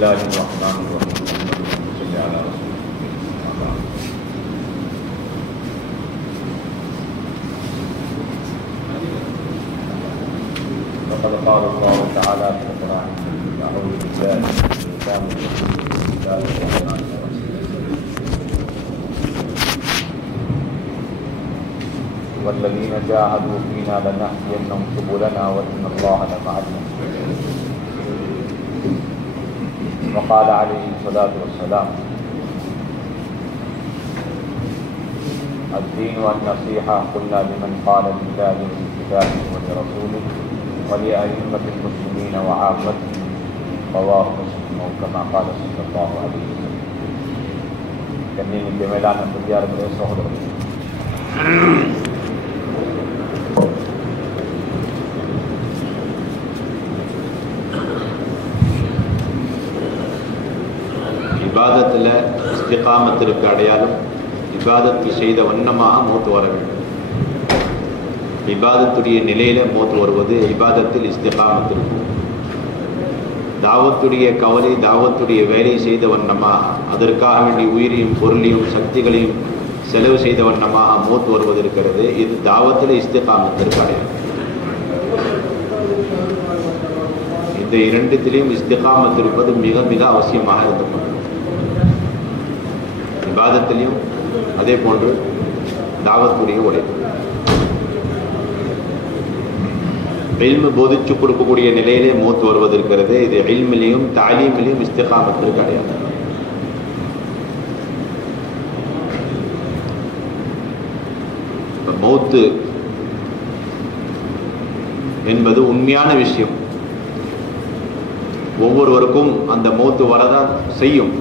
الله الرحمن الرحيم صل على رسول الله. وقد قال الله تعالى في القرآن: أعوذ بالله من الشيطان الرجيم. بسم الله الرحمن الرحيم. والذين جاهدوا فينا لنهدينهم سبلنا وإن الله لمع المحسنين. وقال عليه الصلاة والسلام: الدين والنصيحة قلنا لمن قال لله ولكتابه ولرسوله ولأئمة المسلمين وعامتهم. رواه مسلم كما قال صلى الله عليه وسلم. கண்ணியமிக்க மேலான பெரியார்களே, சகோதரர்களே, இபாதத்தில் இஸ்திகாமத்திற்கு அடையாளம் இபாதத்து செய்த வண்ணமாக மூத்து வர வேண்டும். இபாதத்துடைய நிலையில் மூத்து வருவது இபாதத்தில் இஸ்திகாமத்திற்கு. தாவத்துடைய கவலை, தாவத்துடைய வேலை செய்த வண்ணமாக, அதற்காக வேண்டிய உயிரையும் பொருளையும் சக்திகளையும் செலவு செய்த வண்ணமாக மூத்து வருவது இருக்கிறது. இது தாவத்தில் இஸ்திகாமத்திற்கு அடையாளம். இந்த இரண்டுத்திலையும் இஸ்திகாமத் இருப்பது மிக மிக அவசியமாக இருந்தது. இபாதத்திலையும் அதே போன்று தாவத்துடைய உழைப்பு. இல்மு போதிச்சு கொடுக்கக்கூடிய நிலையிலே மூத்து வருவது இருக்கிறது. இது இல்மிலையும் தாலீமிலையும் இஸ்திகாமத்திற்கு அடையாளம். மௌத்து என்பது உண்மையான விஷயம். ஒவ்வொருவருக்கும் அந்த மௌத்து வரதான் செய்யும்.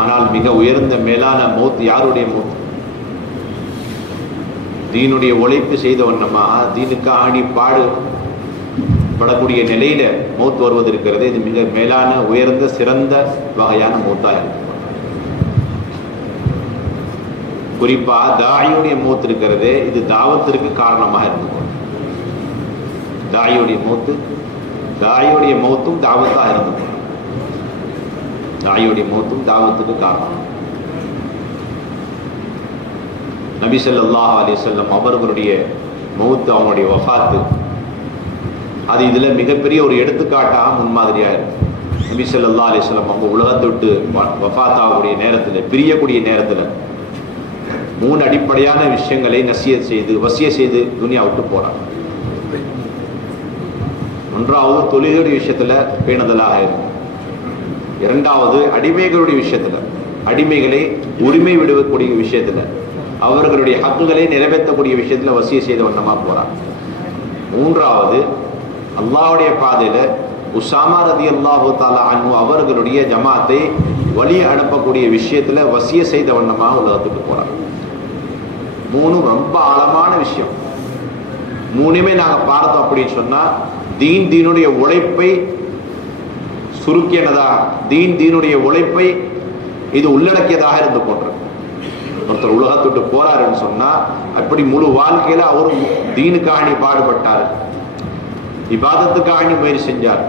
ஆனால் மிக உயர்ந்த மேலான மௌத்து யாருடைய மௌத்து? தீனுடைய உழைப்பு செய்த வண்ணமாக, தீனுக்காக பாடுபடக்கூடிய நிலையில மௌத்து வருவது இருக்கிறது. இது மிக மேலான உயர்ந்த சிறந்த வகையான மௌத்தாக இருக்கும். குறிப்பா தாயுடைய மௌத்து இருக்கிறது. இது தாவத்திற்கு காரணமாக இருந்தது. தாயுடைய மௌத்தும் தாவத்தாக இருந்தது. தாயுடைய மௌத்தும் தாவத்துக்கு காரணம். நபி ஸல்லல்லாஹு அலைஹி வஸல்லம் அவர்களுடைய மௌத்து, அவங்களுடைய வஃபாத்து, அது இதுல மிகப்பெரிய ஒரு எடுத்துக்காட்டாக முன்மாதிரியாக இருக்கு. நபி ஸல்லல்லாஹு அலைஹி வஸல்லம் அவங்க உலகத்தை விட்டு வஃபாத்தாவுடைய நேரத்தில், பிரியக்கூடிய நேரத்தில் 3 அடிப்படையான விஷயங்களை வசிய செய்து துனியா விட்டு போறாங்க. ஒன்றாவது தொழிலுடைய விஷயத்துல பேணுதலாக இருக்கும். இரண்டாவது அடிமைகளுடைய விஷயத்துல, அடிமைகளை உரிமை விடுவக்கூடிய விஷயத்துல, அவர்களுடைய ஹக்குகளை நிறைவேற்றக்கூடிய விஷயத்துல வசிய செய்த வண்ணமா போறாங்க. மூன்றாவது அல்லாஹ்வுடைய பாதையில உஸாமா ரலியல்லாஹு தஆலா அன்ஹு அவர்களுடைய ஜமாத்தை வழி அனுப்பக்கூடிய விஷயத்துல வசிய செய்த வண்ணமாக உலகத்துக்கு போறாங்க. 3 ரொம்ப ஆழமான விஷயம். 3மே நாங்க பார்த்தோம் அப்படின்னு சொன்னா, தீனுடைய உழைப்பை சுருக்கியனதா, தீனுடைய உழைப்பை இது உள்ளடக்கியதாக இருந்து போன்ற ஒருத்தர் உலகத்தொட்டு போறாருன்னு சொன்னா, அப்படி முழு வாழ்க்கையில அவரும் தீனுக்காக பாடுபட்டார், இபாதத்துக்காக முயற்சி செஞ்சார்,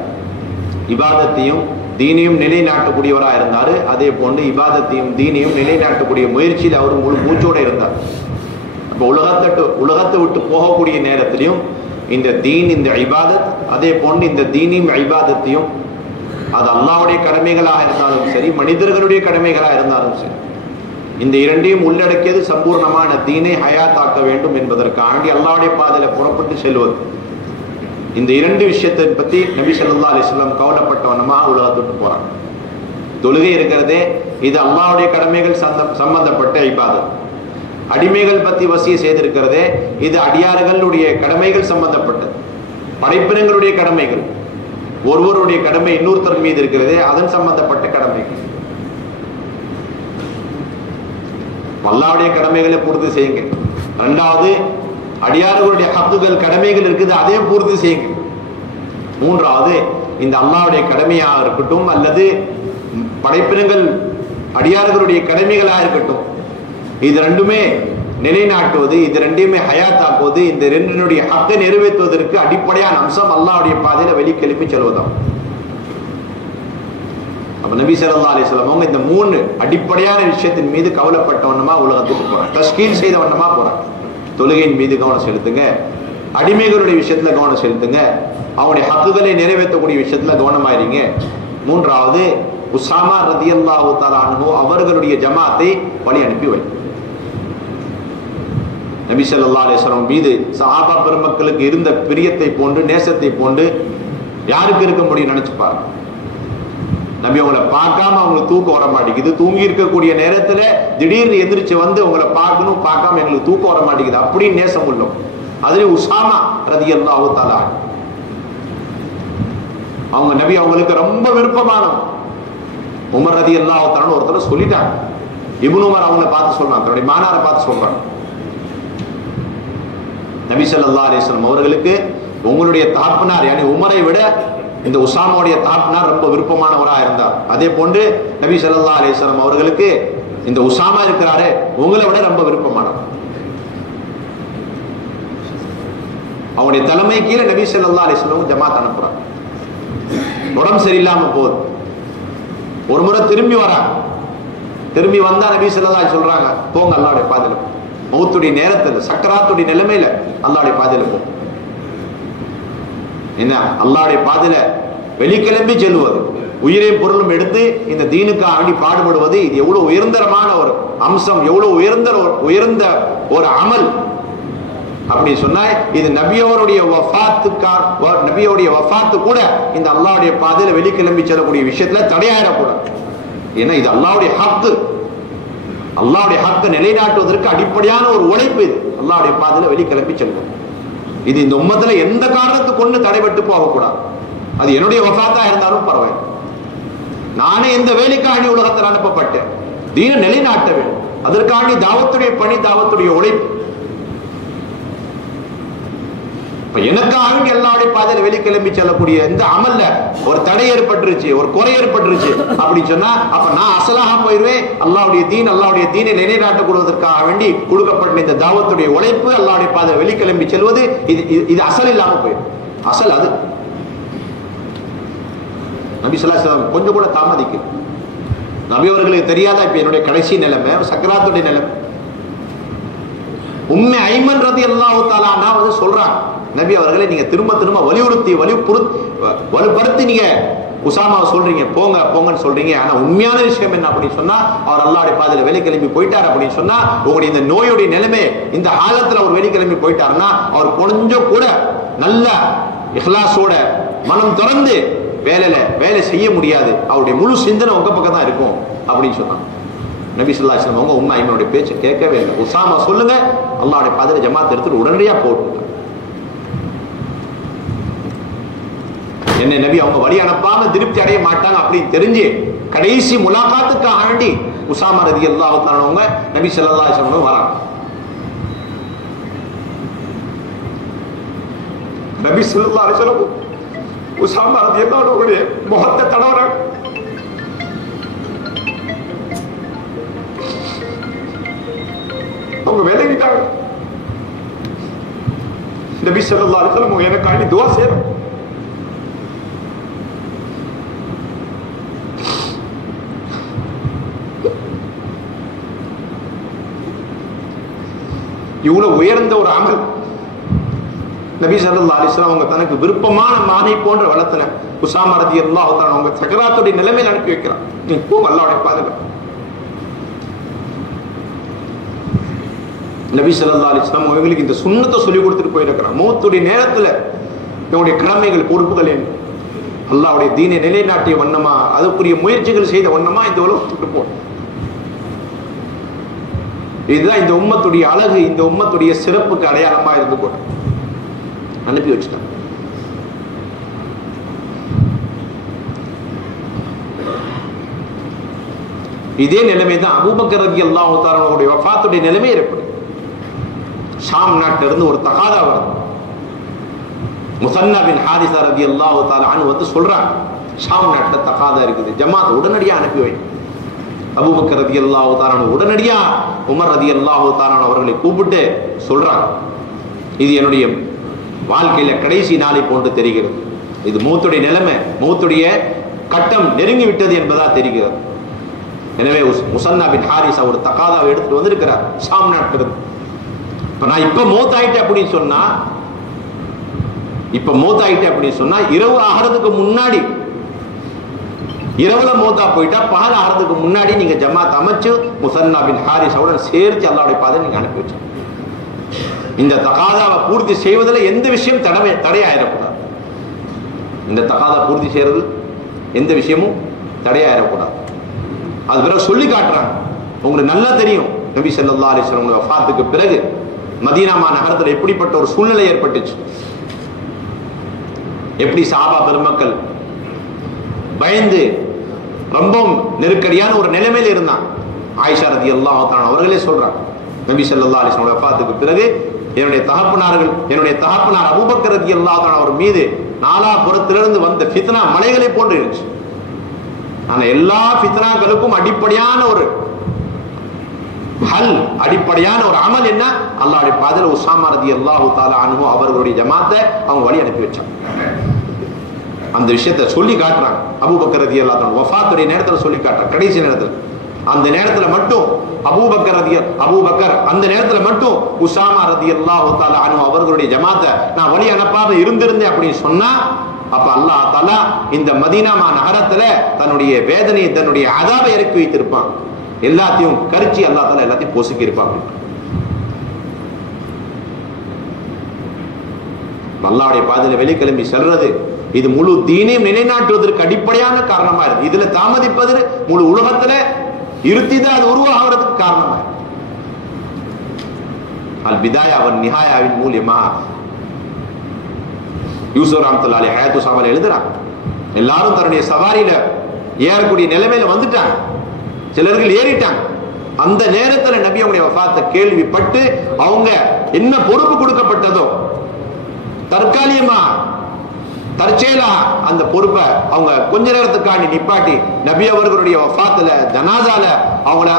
இபாதத்தையும் தீனையும் நிலைநாட்டக்கூடியவராக இருந்தார். அதே போன்று இபாதத்தையும் தீனையும் நிலைநாட்டக்கூடிய முயற்சியில் அவர் முழு மூச்சோட இருந்தார். அப்போ உலகத்தை விட்டு போகக்கூடிய நேரத்திலையும் இந்த தீன், இந்த இபாதத், அதே போன்று இந்த தீனையும் இபாதத்தையும், அது அல்லாஹ்வுடைய கடமைகளாக இருந்தாலும் சரி, மனிதர்களுடைய கடமைகளாக இருந்தாலும் சரி, இந்த இரண்டையும் உள்ளடக்கியது சம்பூர்ணமான தீனை ஹயாத்தாக்க வேண்டும் என்பதற்காண்டி அல்லாஹ்வுடைய பாதையில புறப்பட்டு செல்வது. இந்த 2 விஷயத்தை பத்தி நபி ஸல்லல்லாஹு அலைஹி வஸல்லம் கவலைப்பட்டவனமாக உலகத்துக்கு போறாங்க. தொழுகை இருக்கிறதே, இது அல்லாஹ்வுடைய கடமைகள் சம்பந்தப்பட்ட இபாதத். அடிமைகள் பத்தி வசிய செய்திருக்கிறதே, இது அடியார்களுடைய கடமைகள் சம்பந்தப்பட்டது. படைப்பினங்களுடைய கடமைகள், ஒருவருடைய கடமை இன்னொருத்தர் மீது இருக்கிறதே, அதன் சம்பந்தப்பட்ட கடமைகள். அல்லாஹ்வுடைய கடமைகளை பூர்த்தி செய்யுங்க. 2வது அடியார்களுடைய ஹக்குகள், கடமைகள் இருக்குது, அதையும் பூர்த்தி செய்யுங்க. 3வது இந்த அல்லாஹ்வுடைய கடமையாக இருக்கட்டும் அல்லது படைப்பினங்கள் அடியார்களுடைய கடமைகளாக இருக்கட்டும், இது ரெண்டுமே நிலைநாட்டுவது, இது ரெண்டையுமே ஹயாத்தாக்குவது, இந்த ரெண்டினுடைய ஹக்கை நிறைவேற்றுவதற்கு அடிப்படையான அம்சம் அல்லாஹ்வுடைய பாதையில வெளிக்கிளம்பி செல்வதாம். நபி ஸல்லல்லாஹு அலைஹி வஸல்லம் அவங்க இந்த 3 அடிப்படையான விஷயத்தின் மீது கவலைப்பட்டவண்ணமா உலகத்துக்கு போறாங்க. தஸ்கீல் செய்தவண்ணமா போறாங்க. தொழுகையின் மீது கவனம் செலுத்துங்க, அடிமைகளுடைய விஷயத்துல கவனம் செலுத்துங்க, அவங்களுடைய ஹக்குகளை நிறைவேற்றக்கூடிய விஷயத்துல கவனமாயிருங்க. 3வது உஸாமா ரலியல்லாஹு தஆலா அன்ஹு அவர்களுடைய ஜமாத்தை வழி அனுப்பி வை. நபி ஸல்லல்லாஹு அலைஹி வஸல்லம் மீது சஹாபா பெருமக்களுக்கு இருந்த பிரியத்தை போன்று நேசத்தை போன்று யாருக்கு இருக்க முடியும் நினைச்சு பாருங்க. நபி அவங்களை பார்க்காம அவங்களுக்கு தூக்கம் வர மாட்டேங்குது. தூங்கி இருக்கக்கூடிய நேரத்துல திடீர்னு எந்திரிச்சு வந்து உங்களை பார்க்கணும், பார்க்காம எங்களுக்கு தூக்கம் வர மாட்டேங்குது அப்படின்னு நேசம் உள்ளோம். அதுலயும் உஸாமா ரலியல்லாஹு தஆலா அவங்க நபி அவங்களுக்கு ரொம்ப விருப்பமானவங்க. உமர் ரலியல்லாஹு தஆலா ஒருத்தர் சொல்லிட்டாங்க. இப்னு உமர் அவங்களை பார்த்து சொல்றாங்க, தன்னுடைய மானாரை பார்த்து சொல்றாங்க, நபி ஸல்லல்லாஹு அலைஹி வஸல்லம் அவர்களுக்கு உங்களுடைய தகப்பனார் யானி உமரை விட இந்த உஸாமாவுடைய தகப்பனார் ரொம்ப விருப்பமானவராக இருந்தார். அதே போன்று நபி ஸல்லல்லாஹு அலைஹி வஸல்லம் அவர்களுக்கு இந்த உஸாமா இருக்கிறாரே உங்களை விட ரொம்ப விருப்பமானவர். அவருடைய தலைமை கீழே நபி ஸல்லல்லாஹு அலைஹி வஸல்லம் ஜமாத் அனுப்புறாங்க. உடம்பு சரியில்லாம போகுது. ஒரு முறை திரும்பி வராங்க. திரும்பி வந்தா நபி ஸல்லல்லாஹு அலைஹி சொல்றாங்க, போங்க அல்லாஹ்வுடைய பாதையில. மௌத்துடைய நேரத்தில் சக்கராத்துடைய நிலைமையில அல்லாஹ்வுடைய பாதையில போ. என்ன அல்லாஹ்வுடைய பாதையில வெளிக்கிளம்பி செல்வது, உயிரை பொருளும் எடுத்து இந்த தீனுக்காக வேண்டி பாடுபடுவது, இது எவ்வளவு உயர்ந்தரமான ஒரு அம்சம், எவ்வளவு உயர்ந்த ஒரு அமல் அப்படி சொன்னா இது நபியோருடைய வஃபாத்து கூட இந்த அல்லாஹ்வுடைய பாதையில வெளிக்கிளம்பி செல்லக்கூடிய விஷயத்துல தடையாயிடக்கூடாது. ஏன்னா இது அல்லாஹ்வுடைய ஹக்கு. அல்லாஹ்வுடைய ஹக்கை நிலைநாட்டுவதற்கு அடிப்படையான ஒரு உழைப்பு இது. அல்லாஹ்வுடைய பாதையில வெளிக்கிளம்பி செல்வோம். இது இந்த உம்மத்துல எந்த காரணத்துக்கு கொண்டு தடைபட்டு போகக்கூடாது. அது என்னுடைய வஃபாத்தா இருந்தாலும் பரவாயில்லை. நானே இந்த வேலைக்காண்டி உலகத்தில் அனுப்பப்பட்டேன், தீன நிலைநாட்ட வேண்டும். அதற்காண்டி தாவத்துடைய பணி, தாவத்துடைய உழைப்பு. எனக்காக எல்லாருடைய பாதையில வெளிக்கிளம்பி செல்லக்கூடிய இந்த அமல்ல ஒரு தடை ஏற்பட்டுருச்சு, ஒரு குறை ஏற்பட்டுருச்சு அப்படின்னு சொன்னா அப்ப நான் அசலாக போயிருவேன். அல்லாஹ்வுடைய தீனை நிலைநாட்டக் கொள்வதற்காக வேண்டி கொடுக்கப்பட்ட இந்த தாவத்துடைய உழைப்பு, அல்லாஹ்வுடைய பாதையில வெளிக்கிளம்பி செல்வது, இது அசல் இல்லாம போயிடும். அசல் அது. நபி ஸல்லல்லாஹு அலைஹி வஸல்லம் கொஞ்சம் கூட தாமதிக்கு. நபி அவர்களுக்கு தெரியாதா இப்ப என்னுடைய கடைசி நிலைமை, சக்கராத்துடைய நிலைமை. உம்மே ஐமன் ரலியல்லாஹு தஆலா அன்ஹா வந்து சொல்றாங்க, நபி அவர்களை நீங்க திரும்ப திரும்ப வலுப்படுத்தி நீங்க உஸாமாவை சொல்றீங்க, போங்க போங்கன்னு சொல்றீங்க. ஆனா உண்மையான விஷயம் என்ன அப்படின்னு சொன்னா, அவர் அல்லாஹ்வுடைய பாதையில வெளிக்கிளம்பி போயிட்டார் அப்படின்னு சொன்னா, உங்களுடைய இந்த நோயுடைய நிலைமை இந்த ஆழத்துல அவர் வெளிக்கிளம்பி போயிட்டாருன்னா அவர் கொஞ்சம் கூட நல்ல இஹ்லாஸோட மனம் திறந்து வேலை செய்ய முடியாது. அவருடைய முழு சிந்தனை உங்க பக்கம் தான் இருக்கும் அப்படின்னு சொன்னாங்க. நபி ஸல்லல்லாஹு அலைஹி வஸல்லம் அவங்க உம்மா ஐமனுடைய பேச்சை கேட்கவே இல்லை. உஸாமா சொல்லுங்க, அல்லாஹ்வுடைய பாதையில ஜமாத் எடுத்துட்டு உடனடியா போட்டு என்ன நபி அவங்க வழி அனுப்பாம திருப்தி அடைய மாட்டாங்க அப்படின்னு தெரிஞ்சு கடைசி முலாகாத்துக்காக வேண்டி உஸாமா ரலியல்லாஹு தஆலா அவங்க நபி ஸல்லல்லாஹு அலைஹி வஸல்லம் வராங்க. நபி ஸல்லல்லாஹு அலைஹி வஸல்லம் உஸாமா ரலியல்லாஹு அவங்களுடைய முகத்தை தடவறாங்க. அவங்க விலகிட்டாங்க. நபி ஸல்லல்லாஹு அலைஹி வஸல்லம் எனக்காண்டி துஆ செய்றாங்க. இவ்வளவு உயர்ந்த ஒரு அமல் நபி ஸல்லல்லாஹு அலைஹி வஸல்லம் அவங்க தனக்கு விருப்பமான மானை போன்ற வளர்த்தன உஸாமா ரலியல்லாஹு தஆலா அவங்க சக்கராத்துடைய நிலைமையில் அனுப்பி வைக்கிறான். நீ போ அல்லாஹ்வுடைய பாதையில. நபி ஸல்லல்லாஹு அலைஹி வஸல்லம் அவங்களுக்கு இந்த சுன்னத்தை சொல்லி கொடுத்துட்டு போயிருக்கிறான். மௌத்துடைய நேரத்துல இவங்களுடைய கடமைகள் பொறுப்புகள் என்ன, அல்லாஹ்வுடைய தீனை நிலைநாட்டிய வண்ணமா, அதுக்குரிய முயற்சிகள் செய்த வண்ணமா இந்த உலகத்துக்கு போ. இதுதான் இந்த உம்மத்துடைய அழகு, இந்த உம்மத்துடைய சிறப்புக்கு அடையாளமா இருந்து கூட அனுப்பி வச்சுட்டாங்க. இதே நிலைமை தான் அபூபக்கர் ரலியல்லாஹு தஆலா அவருடைய வஃபாத்துடைய நிலைமை ஏற்படும். ஷாம் நாட்டில இருந்து ஒரு தகாதா வருது. முஸன்னா பின் ஹாரிஸா ரலியல்லாஹு தஆலா அன்ஹு வந்து சொல்றாங்க, ஷாம் நாட்டில தகாதா இருக்குது, ஜமாத் உடனடியாக அனுப்பி வை. அபூபக்கர் ரலியல்லாஹு தஆலா உடனடியா உமர் ரலியல்லாஹு தஆலா அவர்களை கூப்பிட்டு சொல்றாங்க, இது என்னுடைய வாழ்க்கையில கடைசி நாளை போன்று தெரிகிறது. இது மௌத்துடைய நிலைமை, மௌத்துடைய கட்டம் நெருங்கி விட்டது என்பதா தெரிகிறது. எனவே முசன்னா பின் ஹாரிஸா ஒரு தகாதாவை எடுத்துட்டு வந்திருக்கிறார் ஷாம் நாட்டிலிருந்து. இப்ப நான் இப்ப மௌத்தாயிட்டேன் அப்படின்னு சொன்னா இரவு ஆகிறதுக்கு முன்னாடி, இரவுல மௌத்தா போயிட்டா பகல் ஆகிறதுக்கு முன்னாடி நீங்க ஜமாத் அமைச்சு முசன்னா பின் ஹாரிஸாவுடன் சேர்த்து அல்லாஹ்வுடைய பாதை நீங்க அனுப்பி வச்சு இந்த தகாதாவை பூர்த்தி செய்வதில் எந்த விஷயம் தடையாயிடக்கூடாது. இந்த தகாதா பூர்த்தி செய்யறது எந்த விஷயமும் தடையாயிடக்கூடாது. அது பிறகு சொல்லி காட்டுறாங்க. உங்களுக்கு நல்லா தெரியும் நபி ஸல்லல்லாஹு அலைஹி வஸல்லம் வஃபாத்துக்கு பிறகு மதீனா நகரத்தில் எப்படிப்பட்ட ஒரு சூழ்நிலை ஏற்பட்டுச்சு, எப்படி சஹாபா பெருமக்கள் பயந்து ரொம்பவும் நெருக்கடியான ஒரு நிலைமையில இருந்தாங்க. ஆயிஷா ரலியல்லாஹு தஆலா அவர்களே சொல்றாங்க, நபி ஸல்லல்லாஹு அலைஹி வஸல்லம் வஃபாத்துக்கு பிறகு என்னுடைய தகப்பனார் அபூபக்கர் ரலியல்லாஹு தஆலா அவர் மீது நாலாபுறத்திலிருந்து வந்த ஃபித்னா மலைகளை போன்று இருந்துச்சு. ஆனா எல்லா ஃபித்னாக்களுக்கும் அடிப்படையான ஒரு அமல் என்ன? அல்லாஹ்வுடைய பாதையில உஸாமா ரலியல்லாஹு தஆலா அன்ஹு அவர்களுடைய ஜமாத்தை அவங்க வழி அனுப்பி வச்சாங்க. அந்த விஷயத்தை சொல்லி காட்டுறாங்க. அபூபக்கர் ரலியல்லாஹு தஆலா வஃபாத்துடைய நேரத்தில் சொல்லி காட்டுறாங்க. கடைசி நேரத்தில் அந்த நேரத்துல மட்டும் அபூபக்கர் அந்த நேரத்துல மட்டும் உஸாமா ரலியல்லாஹு தஆலா அன்ஹு அவர்களுடைய ஜமாத்தை நான் வழி அனுப்பாம இருந்திருந்தேன் அப்படின்னு சொன்னா, அப்ப அல்லாஹ் தஆலா இந்த மதீனா நகரத்துல தன்னுடைய வேதனை, தன்னுடைய அதாபை இறக்கி வைத்திருப்பான். எல்லாத்தையும் கரிச்சி அல்லாஹ் தஆலா எல்லாத்தையும் பொசுக்கி இருப்பான். அல்லாஹ்வுடைய பாதையில வெளிக்கிளம்பி செல்றது இது முழு தீனையும் நிலைநாட்டுவதற்கு அடிப்படையான காரணமா இருக்கு. இதுல தாமதிப்பது முழு உலகத்துல இருத்திதான் அது உருவாகிறதுக்கு காரணமா. அல் பிதாயா வன் நிஹாயாவின் மூலியமா யூசுப் ரஹ்மத்துல்லாஹி அலைஹி ஹயாத்து ஸஹாபால எழுதுறாங்க. எல்லாரும் தன்னுடைய சவாரியில ஏறக்கூடிய நிலைமையில வந்துட்டாங்க. சிலர்கள் ஏறிட்டாங்க. அந்த நேரத்துல நபி அவங்களுடைய வஃபாத்தை கேள்விப்பட்டு அவங்க என்ன பொறுப்பு கொடுக்கப்பட்டதோ தற்காலிகமா தற்செயலா அந்த பொறுப்பை அவங்க கொஞ்ச நேரத்துக்காண்டி நிப்பாட்டி நபி அவர்களுடைய வஃபாத்துல ஜனாசால அவங்கள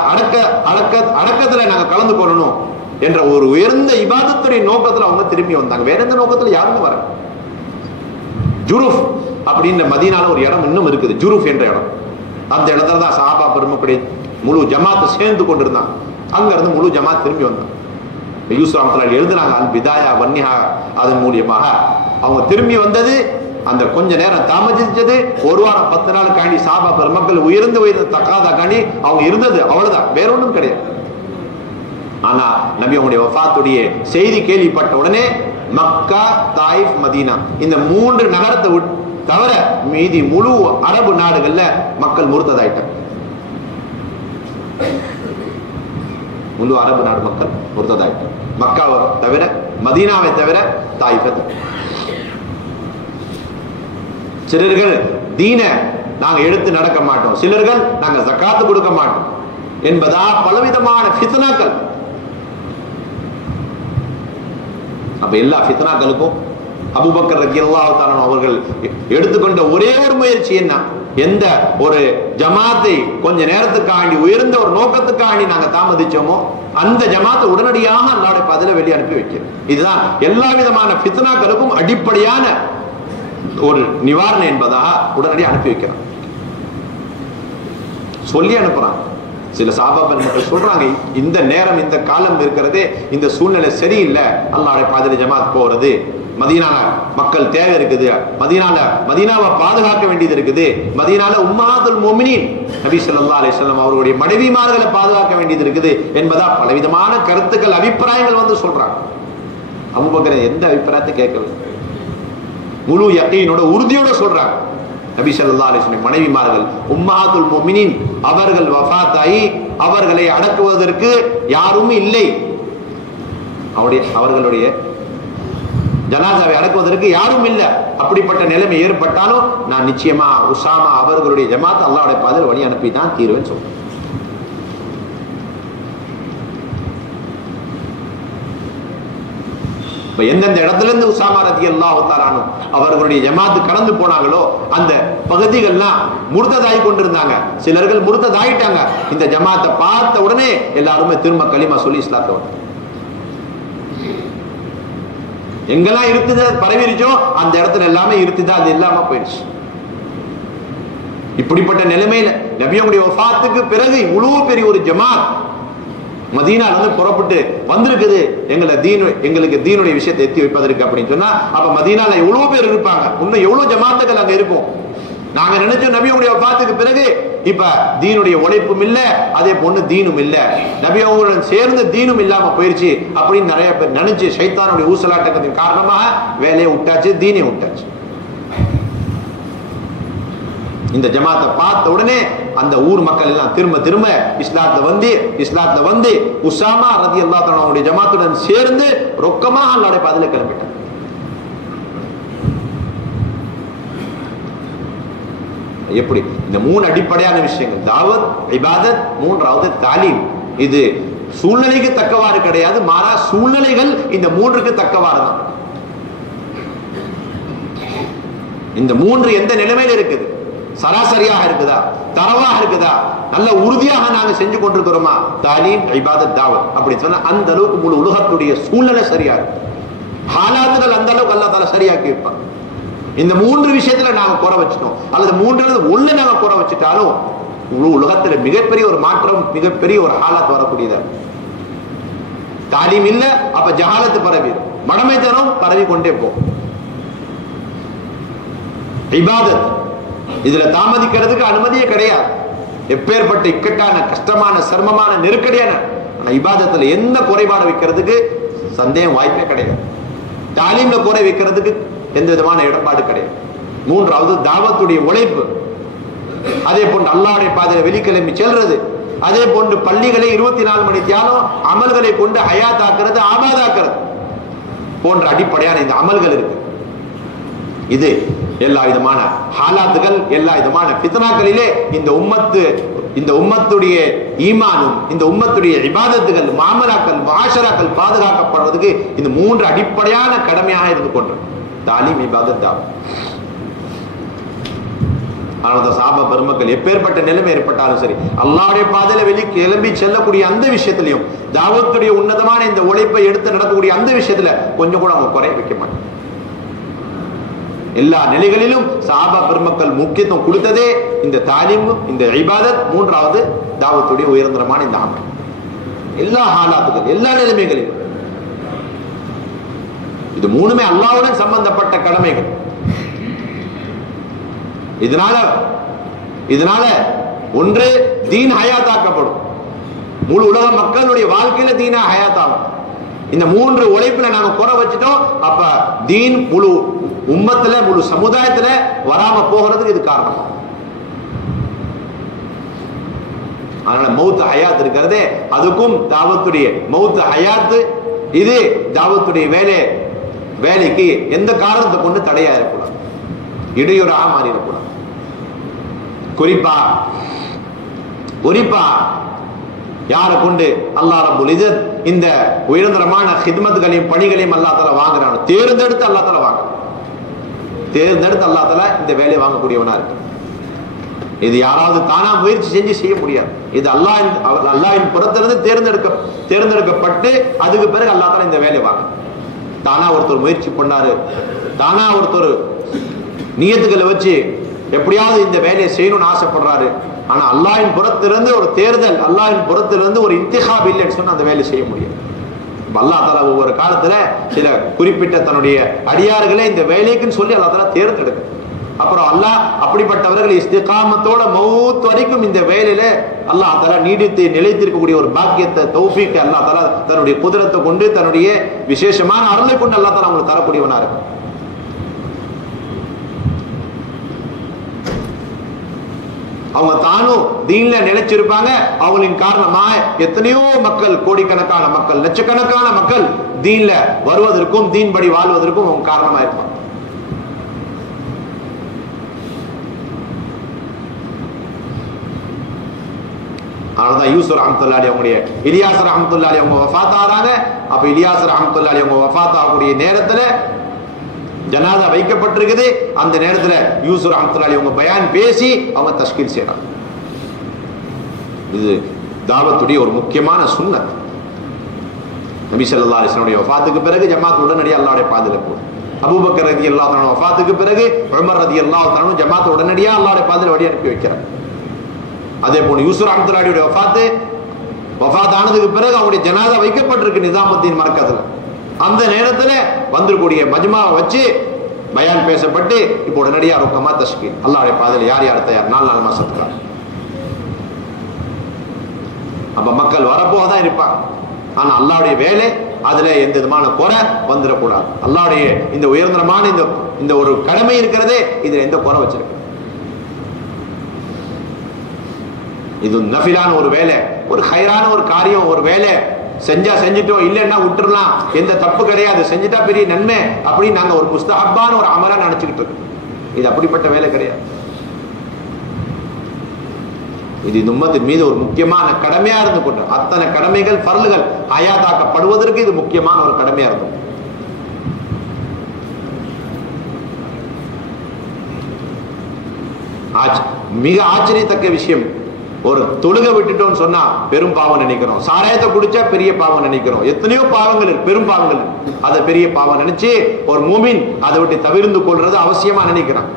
அடக்கத்துல நாங்க கலந்து கொள்ளணும் என்ற ஒரு உயர்ந்த இபாதத்துடைய நோக்கத்துல அவங்க திரும்பி வந்தாங்க. வேற எந்த நோக்கத்துல யாருமே வர. ஜுருஃப் அப்படின்ற மதீனால ஒரு இடம் இன்னும் இருக்குது, ஜுருஃப் என்ற இடம். அந்த இடத்துல தான் சஹாபா பெருமக்களுடைய முழு ஜமாத்து சேர்ந்து கொண்டிருந்தாங்க. அங்க இருந்து முழு ஜமாத் திரும்பி வந்தாங்க. யூசுப் ரஹ்மத்துல்லாஹி எழுதுனாங்க, அல் பிதாயா வன்னிஹா அதன் மூலியமாக அவங்க திரும்பி வந்தது. அந்த கொஞ்ச நேரம் தாமதிச்சது, ஒரு வாரம் 10 நாள் காண்டி சஹாபா பெருமக்கள் உயர்ந்த தக்காதா காண்டி அவங்க இருந்தது, அவ்வளவுதான், வேற ஒன்றும் கிடையாது. ஆனா நபி அவங்களுடைய வஃபாத்துடைய செய்தி கேள்விப்பட்ட உடனே மக்கா, தாயிஃப், மதீனா இந்த 3 நகரத்தை தவிர மீதி முழு அரபு நாடுகள்ல மக்கள் முர்த்ததாயிட்டாங்க. முழு அரபு நாடு மக்கள் முர்த்ததாயிட்டாங்க. மக்காவை தவிர, மதீனாவை தவிர, தாயிஃபை தவிர. சிலர்கள் தீன நாங்க எடுத்து நடக்க மாட்டோம், சிலர்கள் நாங்க ஜகாத்து கொடுக்க மாட்டோம் என்பதா பலவிதமான ஃபித்னாக்கள். அப்ப எல்லா ஃபித்னாக்களுக்கும் அபூபக்கர் ரலியல்லாஹு தஆலா அவர்கள் எடுத்துக்கொண்ட ஒரே ஒரு முயற்சி என்ன? எந்த ஒரு ஜமாத்தை கொஞ்ச நேரத்துக்காண்டி உயர்ந்த ஒரு நோக்கத்துக்காண்டி நாங்க தாமதிச்சோமோ அந்த ஜமாத்தை உடனடியாக அல்லாஹ்வுடைய பாதையில வெளியே அனுப்பி வைக்கிறது. இதுதான் எல்லா விதமான ஃபித்னாக்களுக்கும் அடிப்படையான ஒரு நிவாரணம் என்பதாக உடனடியாக அனுப்பி வைக்கிறான், சொல்லி அனுப்புறான். சில சஹாபா பெருமக்கள் சொல்றாங்க, இந்த நேரம் இந்த காலம் இருக்கிறதே இந்த சூழ்நிலை சரியில்லை, அல்லாஹ்வுடைய பாதையில ஜமாத் போறது, மதீனால மக்கள் தேவை இருக்குது, மதீனாவை பாதுகாக்க வேண்டியது இருக்குது, மதீனால உம்மஹாத்துல் முஃமினீன் நபி ஸல்லல்லாஹு அலைஹி வஸல்லம் அவருடைய மனைவிமார்களை பாதுகாக்க வேண்டியது இருக்குது என்பதா பலவிதமான கருத்துக்கள், அபிப்பிராயங்கள் வந்து சொல்றாங்க. அபூபக்கர் எந்த அபிப்பிராயத்தை கேட்கவில்லை, முழு யகீனோட உறுதியோட சொல்றாங்க. நபி ஸல்லல்லாஹு அலைஹி வஸல்லம் மனைவிமார்கள் உம்மஹாத்துல் முஃமினீன் அவர்கள் வஃபாத்தாகி அவர்களை அடக்குவதற்கு யாரும் இல்லை, அவர்களுடைய ஜனாசாவை அடக்குவதற்கு யாரும் இல்லை. அப்படிப்பட்ட நிலைமை ஏற்பட்டாலும் நான் நிச்சயமா உஸாமா அவர்களுடைய ஜமாத் அல்லாஹ்வுடைய பாதையில் வழி அனுப்பி தான் தீர்வேன்னு சொல்றேன். எந்தெந்த இடத்துல இருந்து உஸாமா ரலியல்லாஹு தஆலா அன்ஹு அவர்களுடைய ஜமாத்து கடந்து போனாங்களோ அந்த பகுதிகள்லாம் முர்த்ததாகி கொண்டிருந்தாங்க. சிலர்கள் முர்த்ததாயிட்டாங்க. இந்த ஜமாத்தை பார்த்த உடனே எல்லாருமே திரும்ப கலிமா சொல்லி இஸ்லாத்தை வந்தாங்க. எங்கெல்லாம் இருக்குது பரவிருச்சோ அந்த இடத்துல எல்லாமே இருக்குது, அது இல்லாம போயிடுச்சு. இப்படிப்பட்ட நிலைமையில நபியுடைய வஃபாத்துக்கு பிறகு இவ்வளவு பெரிய ஒரு ஜமாத் மதீனால இருந்து புறப்பட்டு வந்திருக்குது எங்களுக்கு தீனுடைய விஷயத்தை எத்தி வைப்பதற்கு அப்படின்னு சொன்னா, அப்ப மதீனால எவ்வளவு பேர் இருப்பாங்க, இன்னும் எவ்வளவு ஜமாத்துகள் அங்க இருக்கும். நாங்க நினைச்சோம் நபியுடைய வஃபாத்துக்கு பிறகு இப்ப தீனுடைய உழைப்பும் இல்ல, அதே போன்று தீனும் இல்ல, நபி அவங்களுடன் சேர்ந்து தீனும் இல்லாம போயிருச்சு அப்படின்னு நிறைய பேர் நினைச்சு ஷைத்தானுடைய ஊசலாட்டத்தின் காரணமாக வேலையை விட்டாச்சு, தீனை விட்டாச்சு. இந்த ஜமாத்தை பார்த்த உடனே அந்த ஊர் மக்கள் எல்லாம் திரும்ப திரும்ப இஸ்லாத்துல வந்து உசாமா ரலியல்லாஹு அன்ஹு அவருடைய ஜமாத்துடன் சேர்ந்து ரொக்கமாக அல்லாஹ்வுடைய பாதையில கிளம்பிட்டாங்க. எப்படி இந்த மூணு அடிப்படையான விஷயங்கள், தாவத், இபாதத், மூன்றாவது தாலீம். இது சூழ்நிலைக்கு தக்கவாறு கிடையாது, மாறா சூழ்நிலைகள் இந்த மூன்றுக்கு தக்கவாறு தான். இந்த மூன்று எந்த நிலைமையில இருக்குது, சராசரியாக இருக்குதா, தரவாக இருக்குதா, நல்ல உறுதியாக நாங்க செஞ்சு கொண்டிருக்கிறோமா, தாலீம், இபாதத், தாவத் அப்படி சொன்னா அந்த அளவுக்கு முழு உலகத்துடைய சூழ்நிலை சரியா இருக்கு. ஹாலாத்துகள் அந்த அளவுக்கு அல்லாஹ் தஆலா சரியாக்கி வைப்பான். இந்த மூன்று விஷயத்துல நாங்க குறை வச்சுட்டோம், அல்லது மூன்றுல ஒண்ணு நாங்க குறை வச்சுட்டாலும் உலகத்துல மிகப்பெரிய ஒரு மாற்றம், மிகப்பெரிய ஒரு ஹாலாத் வரக்கூடியதா. தாலீம் இல்ல, அப்ப ஜஹாலத்து பரவி, மடமைத்தனம் பரவி கொண்டே போ. இபாதத் இதுல தாமதிக்கிறதுக்கு அனுமதியே கிடையாது. எப்பேற்பட்ட இக்கட்டான, கஷ்டமான, சிரமமான, நெருக்கடியான இபாதத்துல எந்த குறைபாடு வைக்கிறதுக்கு சந்தேகம் வாய்ப்பே கிடையாது. தாலீம்ல குறை வைக்கிறதுக்கு எந்த விதமான இடப்பாடு கிடையாது. மூன்றாவது தாவத்துடைய உழைப்பு, அதே போன்று அல்லாஹ்வுடைய பாதையில வெளிக்கிளம்பி செல்றது, அதே போன்று பள்ளிகளை 24 மணி தியானம் அமல்களை கொண்டு ஹயாத்தாக்குறது, ஆபாதாக்குறது போன்ற அடிப்படையான இந்த அமல்கள் இருக்கு. இது எல்லா விதமான ஹாலாத்துகள், எல்லா விதமான ஃபித்னாக்களிலே இந்த உம்மத்துடைய ஈமானும் இந்த உம்மத்துடைய இபாதத்துகள், மாமலாக்கள், முஆஷராக்கள் பாதுகாக்கப்படுறதுக்கு இந்த மூன்று அடிப்படையான கடமையாக இருந்து கொண்டு தாலீம், இபாதத், தாவத். ஆனால் சஹாபா பெருமக்கள் எப்பேற்பட்ட நிலைமை ஏற்பட்டாலும் சரி, அல்லாஹ்வுடைய பாதையில வெளி கிளம்பி செல்லக்கூடிய அந்த விஷயத்திலையும், தாவத்துடைய உன்னதமான இந்த உழைப்பை எடுத்து நடக்கக்கூடிய அந்த விஷயத்துல கொஞ்சம் கூட அவங்க குறை வைக்க மாட்டாங்க. எல்லா நிலைகளிலும் சஹாபா பெருமக்கள் முக்கியத்துவம் கொடுத்ததே இந்த தாலீம், இந்த இபாதத், மூன்றாவது தாவத்துடைய உயர்ந்தரமான இந்த அமல். எல்லா ஹாலாத்துகள், எல்லா நிலைமைகளிலும் இது மூணுமே அல்லாஹ்வுடன் சம்பந்தப்பட்ட கடமைகள். இதனால ஒன்று தீன் ஹயாத்தாக்கப்படும், முழு உலக மக்களுடைய வாழ்க்கையில தீனா ஹயாத்தாகும். இந்த மூன்று உழைப்புல நாம குறை வச்சுட்டோம், அப்ப தீன் முழு உம்மத்துல, முழு சமுதாயத்துல வராம போகிறதுக்கு இது காரணம். அதனால மௌத் ஹயாத் இருக்கிறதே, அதுக்கும் தாவத்துடைய மௌத் ஹயாத், இது தாவத்துடைய வேலைக்கு எந்த காரணத்தை கொண்டு தடையா இருக்கக்கூடாது, இடையூறாக மாறி இருக்கக்கூடாது. குறிப்பா யாரை கொண்டு அல்லாஹ் ரப்புல் இஸ்ஸத் இந்த உயர்ந்தரமான ஹித்மத்களையும் பணிகளையும் அல்லாஹ் தஆலா வாங்குறானோ, தேர்ந்தெடுத்து அல்லாஹ் தஆலா இந்த வேலையை வாங்கக்கூடியவனா இருக்கு. இது யாராவது தானா முயற்சி செஞ்சு செய்ய முடியாது. இது அல்லாஹ்வின் புறத்திலிருந்து தேர்ந்தெடுக்கப்பட்டு அதுக்கு பிறகு அல்லாஹ் தஆலா இந்த வேலையை வாங்க. தானா ஒருத்தர் முயற்சி பண்ணாரு, தானா ஒருத்தர் நியத்துக்களை வச்சு எப்படியாவது இந்த வேலையை செய்யணும்னு ஆசைப்படுறாரு, ஆனா அல்லாஹ்வின் புறத்திலிருந்து ஒரு தேர்தல், அல்லாஹ்வின் புறத்திலிருந்து ஒரு இன்திகாப் இல்லைன்னு சொன்னா அந்த வேலையை செய்ய முடியாது. அல்லாஹ் தஆலா ஒவ்வொரு காலத்துல சில குறிப்பிட்ட தன்னுடைய அடியார்களை இந்த வேலைக்குன்னு சொல்லி அல்லாஹ் தஆலா தேர்ந்தெடுக்க, அப்புறம் அல்லாஹ் அப்படிப்பட்டவர்கள் இஸ்திகாமத்தோட மௌத் வரைக்கும் இந்த வேலையில அல்லாஹ் தஆலா நீடித்து நிலைத்திருக்கக்கூடிய ஒரு பாக்கியத்தை, தௌஃபீக் அல்லாஹ் தஆலா தன்னுடைய குதிரத்தை கொண்டு, தன்னுடைய விசேஷமான அருளை கொண்டு அல்லாஹ் தஆலா அவங்களுக்கு தரக்கூடியவனா இருக்கு. அவங்க தானும் தீன்ல நிலைச்சிருப்பாங்க, அவங்களின் காரணமா எத்தனையோ மக்கள், கோடிக்கணக்கான மக்கள், லட்சக்கணக்கான மக்கள் தீன்ல வருவதற்கும் தீன் படி வாழ்வதற்கும் அவங்க காரணமா இருப்பாங்க. அதனாலதான் யூசுப் ரஹ்மத்துல்லாஹி அலைஹி அவங்களுடைய இலியாஸ் ரஹ்மத்துல்லாஹி அலைஹி அவங்க வஃபாத் ஆறாங்க. அப்ப இலியாஸ் ரஹ்மத்துல்லாஹி அலைஹி அவங்க வஃபாத் ஆகக்கூடிய நேரத்துல ஜனாதா வைக்கப்பட்டிருக்குது. அந்த நேரத்துல யூசுப் ரஹ்மத்துல்லாஹி அலைஹி அவங்க பயான் பேசி அவங்க தஷ்கீல் செய்றாங்க. இது தாவத்துடைய ஒரு முக்கியமான சுன்னத். நபி ஸல்லல்லாஹு அலைஹி வஸல்லம் வஃபாத்துக்கு பிறகு ஜமாத் உடனடியாக அல்லாஹ்வுடைய பாதையில போகும். அபூபக்கர் ரலியல்லாஹு அன்ஹு வஃபாத்துக்கு பிறகு உமர் ரலியல்லாஹு அன்ஹு ஜமாத் உடனடியா அல்லாஹ்வுடைய பாதையில வழி அனுப்பி வைக்கிறார். அதே போல யூசுப் ரஹ்மத்துல்லாஹி வஃபாத் ஆனதுக்கு பிறகு அவருடைய ஜனாதா வைக்கப்பட்டிருக்கு நிசாமுத்தீன் மர்கஸ்ல. அந்த நேரத்துல வந்திருக்கூடிய மஜ்மாவை வச்சு பயான் பேசப்பட்டு இப்போ உடனடியா ருக்கமா தஷ்கீல் அல்லாஹ்வுடைய பாதையில யார் யார் தயார் 4 மாசத்துக்கு. அப்ப மக்கள் வரப்போதான் இருப்பாங்க. ஆனா அல்லாஹ்வுடைய வேலை அதுல எந்த விதமான குறை வந்துடக்கூடாது. அல்லாஹ்வுடைய இந்த உயர்ந்தமான இந்த ஒரு கடமை இருக்கிறதே இதுல எந்த குறை வச்சிருக்கு. இது நஃபிலான ஒரு வேலை, ஒரு ஹைரான ஒரு காரியம், ஒரு வேலை செஞ்சா செஞ்சுட்டோம், இல்லைன்னா விட்டுறலாம், எந்த தப்பு கிடையாது, செஞ்சுட்டா பெரிய நன்மை அப்படின்னு நாங்க ஒரு முஸ்தஹப்பான ஒரு அமலா நினைச்சுக்கிட்டு இருக்கோம். இது அப்படிப்பட்ட வேலை கிடையாது. இது இந்த உம்மத்தின் மீது ஒரு முக்கியமான கடமையா இருந்து கொண்டு அத்தனை கடமைகள் ஃபர்லுகள் ஹயாத்தாக்கப்படுவதற்கு இது முக்கியமான ஒரு கடமையா இருந்தது. மிக ஆச்சரியத்தக்க விஷயம், ஒரு தொழுகை விட்டுட்டோம்னு சொன்னா பெரும் பாவம் நினைக்கிறோம், சாராயத்தை குடிச்சா பெரிய பாவம் நினைக்கிறோம், எத்தனையோ பாவங்கள் பெரும் பாவங்கள், அதை பெரிய பாவம் நினைச்சு ஒரு மூமின் அதை விட்டு தவிர்த்து கொள்றது அவசியமா நினைக்கிறான்.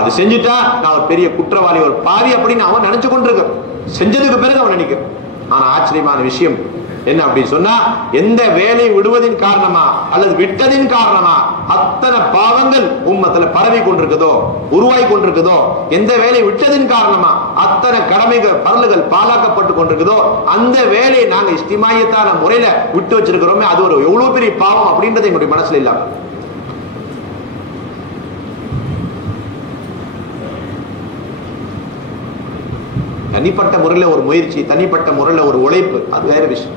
அது செஞ்சுட்டா நான் ஒரு பெரிய குற்றவாளி, ஒரு பாவி அப்படின்னு அவன் நினைச்சு கொண்டிருக்கான். செஞ்சதுக்கு பிறகு அவன் நினைக்கிறான். ஆனா ஆச்சரியமான விஷயம் என்ன அப்படின்னு சொன்னா, எந்த வேலை விடுவதின் காரணமா அல்லது விட்டதின் காரணமா அத்தனை பாவங்கள் உம்மத்துல பரவி கொண்டிருக்குதோ, உருவாகி கொண்டிருக்குதோ, எந்த வேலை விட்டதின் காரணமா அத்தனை கடமைகள் பரலுகள் பாலாக்கப்பட்டு கொண்டிருக்குதோ, அந்த வேலையை நாங்க இஸ்திமாயத்தான முறையில விட்டு வச்சிருக்கிறோமே, அது ஒரு எவ்வளவு பெரிய பாவம் அப்படின்றது எங்களுடைய மனசுல இல்லாம. தனிப்பட்ட முறையில ஒரு முயற்சி, தனிப்பட்ட முறையில ஒரு உழைப்பு, அது வேற விஷயம்.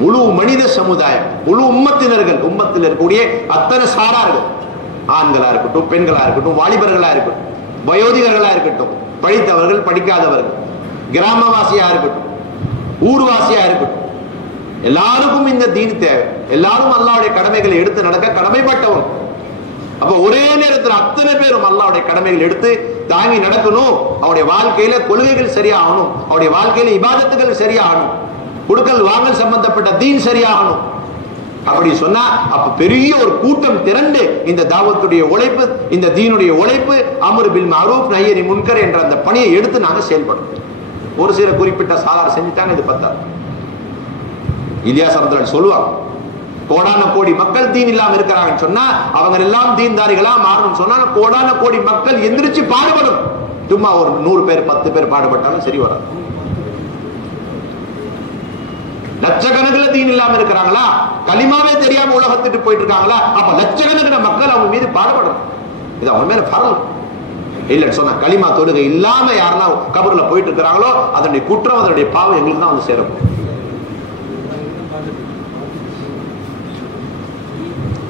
முழு மனித சமுதாயம், முழு உம்மத்தினர்கள், உம்மத்தில் இருக்கக்கூடிய அத்தனை சாரார்கள், ஆண்களா இருக்கட்டும், பெண்களா இருக்கட்டும், வாலிபர்களா இருக்கட்டும், வயோதிகர்களா இருக்கட்டும், படித்தவர்கள் படிக்காதவர்கள், கிராமவாசியா இருக்கட்டும், ஊர்வாசியா இருக்கட்டும், எல்லாருக்கும் இந்த தீன் தேவை. எல்லாரும் அல்லாஹ்வுடைய கடமைகளை எடுத்து நடக்க கடமைப்பட்டவங்க. அப்ப ஒரே நேரத்தில் அத்தனை பேரும் அல்லாஹ்வுடைய கடமைகள் எடுத்து தாங்கி நடக்கணும். அவருடைய வாழ்க்கையில கொள்கைகள் சரியாகணும், அவருடைய வாழ்க்கையில இபாதத்துகள் சரியாகணும், கொடுக்கல் வாங்கல் சம்பந்தப்பட்ட தீன் சரியாகணும். அப்படி சொன்னா அப்ப பெரிய ஒரு கூட்டம் திரண்டு இந்த தாவத்துடைய உழைப்பு, இந்த தீனுடைய உழைப்பு, அம்ர் பில் மஅரூஃப் நஹி அனில் முன்கர் என்ற அந்த பணியை எடுத்து நாங்க செயல்படும். ஒரு சில குறிப்பிட்ட சாதாரண செஞ்சுட்டாங்க, இது பத்தாது. இலியாஸ் ரலியல்லாஹு சொல்லுவாங்க, கோடான கோடி மக்கள் தீன் இல்லாம இருக்கிறாங்கன்னு சொன்னா அவங்க எல்லாம் தீன்தாரிகளா மாறணும் சொன்னா கோடான கோடி மக்கள் எந்திரிச்சு பாடுபடும். சும்மா ஒரு 100 பேர் 10 பேர் பாடுபட்டாலும் சரி வராது. லட்சக்கணக்கில் தீன் இல்லாம இருக்கிறாங்களா, களிமாவே தெரியாம உலகத்துட்டு போயிட்டு இருக்காங்களா, அப்ப லட்சக்கணக்கின மக்கள் அவங்க மீது பாடுபடணும். இது அவங்க மேல பரவல் இல்லைன்னு சொன்னா, களிமா தொழுகை இல்லாம யாரெல்லாம் கபர்ல போயிட்டு இருக்கிறாங்களோ அதனுடைய குற்றம், அதனுடைய பாவம் எங்களுக்கு தான் வந்து சேரும்.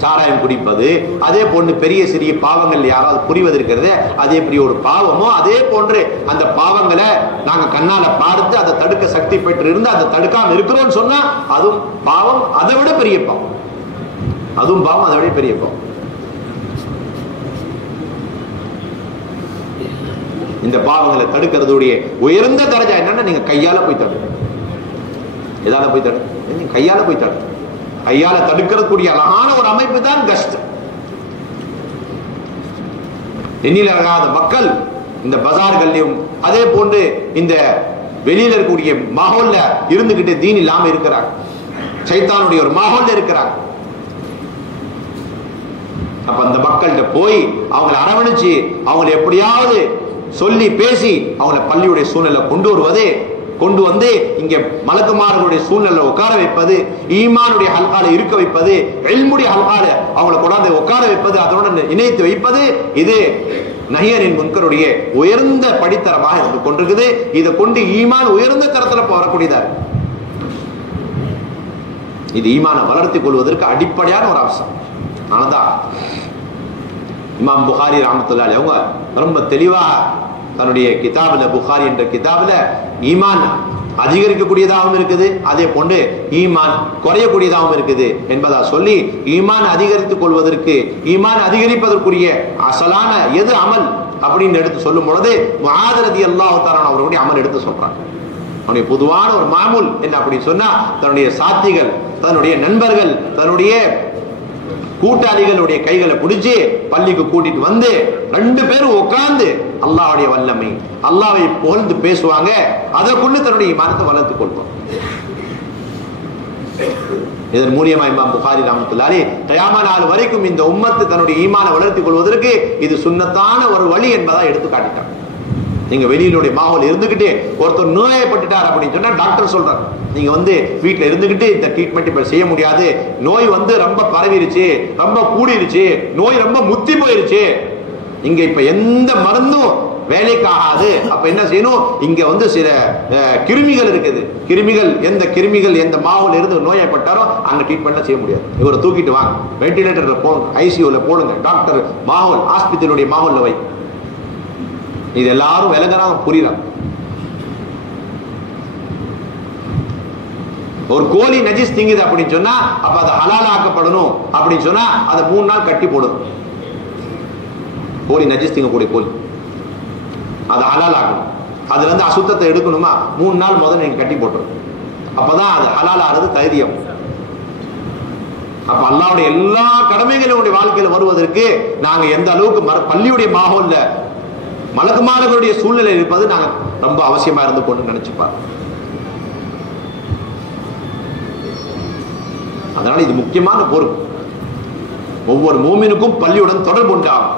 சாராயம் குடிப்பது, அதே போன்று பெரிய சிறிய பாவங்கள் யாராவது புரிவது இருக்கிறது, அதே பெரிய ஒரு பாவமோ, அதே போன்று அந்த பாவங்களை நாங்க கண்ணால பார்த்து அதை தடுக்க சக்தி பெற்று இருந்து அதை தடுக்காம இருக்கிறோம்னு சொன்னா அதுவும் பாவம், அதை விட பெரிய பாவம். அதுவும் பாவம், அதை விட பெரிய பாவம். இந்த பாவங்களை தடுக்கிறதுடைய உயர்ந்த தரஜா என்னன்னா, நீங்க கையால போய் தடு. எதால போய் தடு? நீங்க கையால போய் தடு. கையால தடுக்கிறக்கூடிய அழகான ஒரு அமைப்பு தான் கஷ்ட். எண்ணிலடங்காத மக்கள் இந்த பஜார்களையும் அதே போன்று இந்த வெளியில இருக்கக்கூடிய மாஹோல்ல இருந்துகிட்டு தீன் இல்லாம இருக்கிறாங்க, சைத்தானுடைய ஒரு மாஹோல்ல இருக்கிறாங்க. அப்ப அந்த மக்கள்கிட்ட போய் அவங்களை அரவணைச்சு அவங்களை எப்படியாவது சொல்லி பேசி அவங்களை பள்ளியுடைய சூழ்நிலை கொண்டு வந்து இங்க மலக்குமார்களுடைய சூழ்நிலை உட்கார வைப்பது, ஈமானுடைய ஹல்கால இருக்க வைப்பது, இல்முடைய ஹல்கால அவங்களை கொண்டாந்து உட்கார வைப்பது, அதோட இணைத்து வைப்பது, இது நஹி அனில் முன்கருடைய உயர்ந்த படித்தரமாக இருந்து கொண்டிருக்குது. இதை கொண்டு ஈமான் உயர்ந்த தரத்துல வரக்கூடியதா இருக்கு. இது ஈமானை வளர்த்திக் கொள்வதற்கு அடிப்படையான ஒரு அம்சம். ஆனதான் இமாம் புகாரி ரஹ்மத்துல்லாஹி அவங்க ரொம்ப தெளிவாக தன்னுடைய கிதாபுல, புகாரி என்ற கிதாபுல ஈமான் அதிகரிக்கக்கூடியதாகவும் இருக்குது, அதே போன்று ஈமான் குறையக்கூடியதாகவும் இருக்குது என்பதா சொல்லி, ஈமான் அதிகரித்துக் கொள்வதற்கு, ஈமான் அதிகரிப்பதற்குரிய அசலான எது அமல் அப்படின்னு எடுத்து சொல்லும் பொழுது முஆத் ரலியல்லாஹு தஆலா அவருடைய அமல் எடுத்து சொல்றாங்க. அவனுடைய பொதுவான ஒரு மாமூல் என்ன அப்படின்னு சொன்னா, தன்னுடைய சாத்திகள், தன்னுடைய நண்பர்கள், தன்னுடைய கூட்டாளிகளுடைய கைகளை பிடிச்சு பள்ளிக்கு கூட்டிட்டு வந்து 2 பேரும் உட்கார்ந்து அல்லாஹ்வுடைய வல்லமை, அல்லாஹ்வை புகழ்ந்து பேசுவாங்க. அதை கொண்டு தன்னுடைய ஈமானத்தை வளர்த்துக் கொள்வோம். இதன் மூலியமா இமாம் புகாரி ரஹ்மத்துல்லாஹி கியாமத் நாள் வரைக்கும் இந்த உம்மத்து தன்னுடைய ஈமானை வளர்த்துக் கொள்வதற்கு இது சுன்னத்தான ஒரு வழி என்பதை எடுத்து காட்டிட்டாங்க. நீங்க வெளியிலுடைய மாஹோல் இருந்துகிட்டு ஒருத்தர் நோயப்பட்டுட்டார் அப்படின்னு சொன்னா டாக்டர் சொல்றாரு, நீங்க வீட்டுல இருந்துகிட்டு இந்த ட்ரீட்மெண்ட் இப்ப செய்ய முடியாது, நோய் ரொம்ப பரவிருச்சு, ரொம்ப கூடிருச்சு, நோய் ரொம்ப முத்தி போயிருச்சு, இங்க இப்ப எந்த மருந்தும் வேலைக்காகாது. அப்ப என்ன செய்யணும், இங்க சில கிருமிகள் இருக்குது, எந்த கிருமிகள் எந்த மாவுல இருந்து நோயப்பட்டாரோ அங்க ட்ரீட்மெண்ட் செய்ய முடியாது, இவரை தூக்கிட்டு வாங்க, வெண்டிலேட்டர்ல போடுங்க, ஐசியூல போடுங்க, டாக்டர் மாஹோல் ஆஸ்பத்திரியுடைய மாஹோல்ல வை. இது எல்லாரும் விலங்குறாங்க, புரியுறாங்க. ஒரு கோழி நஜீஸ் திங்குது அப்படின்னு சொன்னா அப்ப அது ஹலால் ஆக்கப்படணும் அப்படின்னு சொன்னா அதை 3 நாள் கட்டி போடும். கோழி நஜீஸ் திங்கக்கூடிய கோழி அது ஹலால் ஆகணும். அதுல இருந்து அசுத்தத்தை எடுக்கணுமா 3 நாள் முதல்ல நீங்க கட்டி போட்டுரும். அப்பதான் அது ஹலால் ஆகிறது தைரியம். அப்ப அல்லாஹ்வுடைய எல்லா கடமைகளுடைய வாழ்க்கையில் வருவதற்கு நாங்க எந்த அளவுக்கு பள்ளியுடைய மாஹோல்ல மலக்குமார்களுடைய சூழ்நிலை இருப்பது நாங்க ரொம்ப அவசியமா இருந்து கொண்டு நினைச்சுப்பார். அதனால இது முக்கியமான பொறுப்பு. ஒவ்வொரு மூமினுக்கும் பள்ளியுடன் தொடர்பு உண்டாகும்.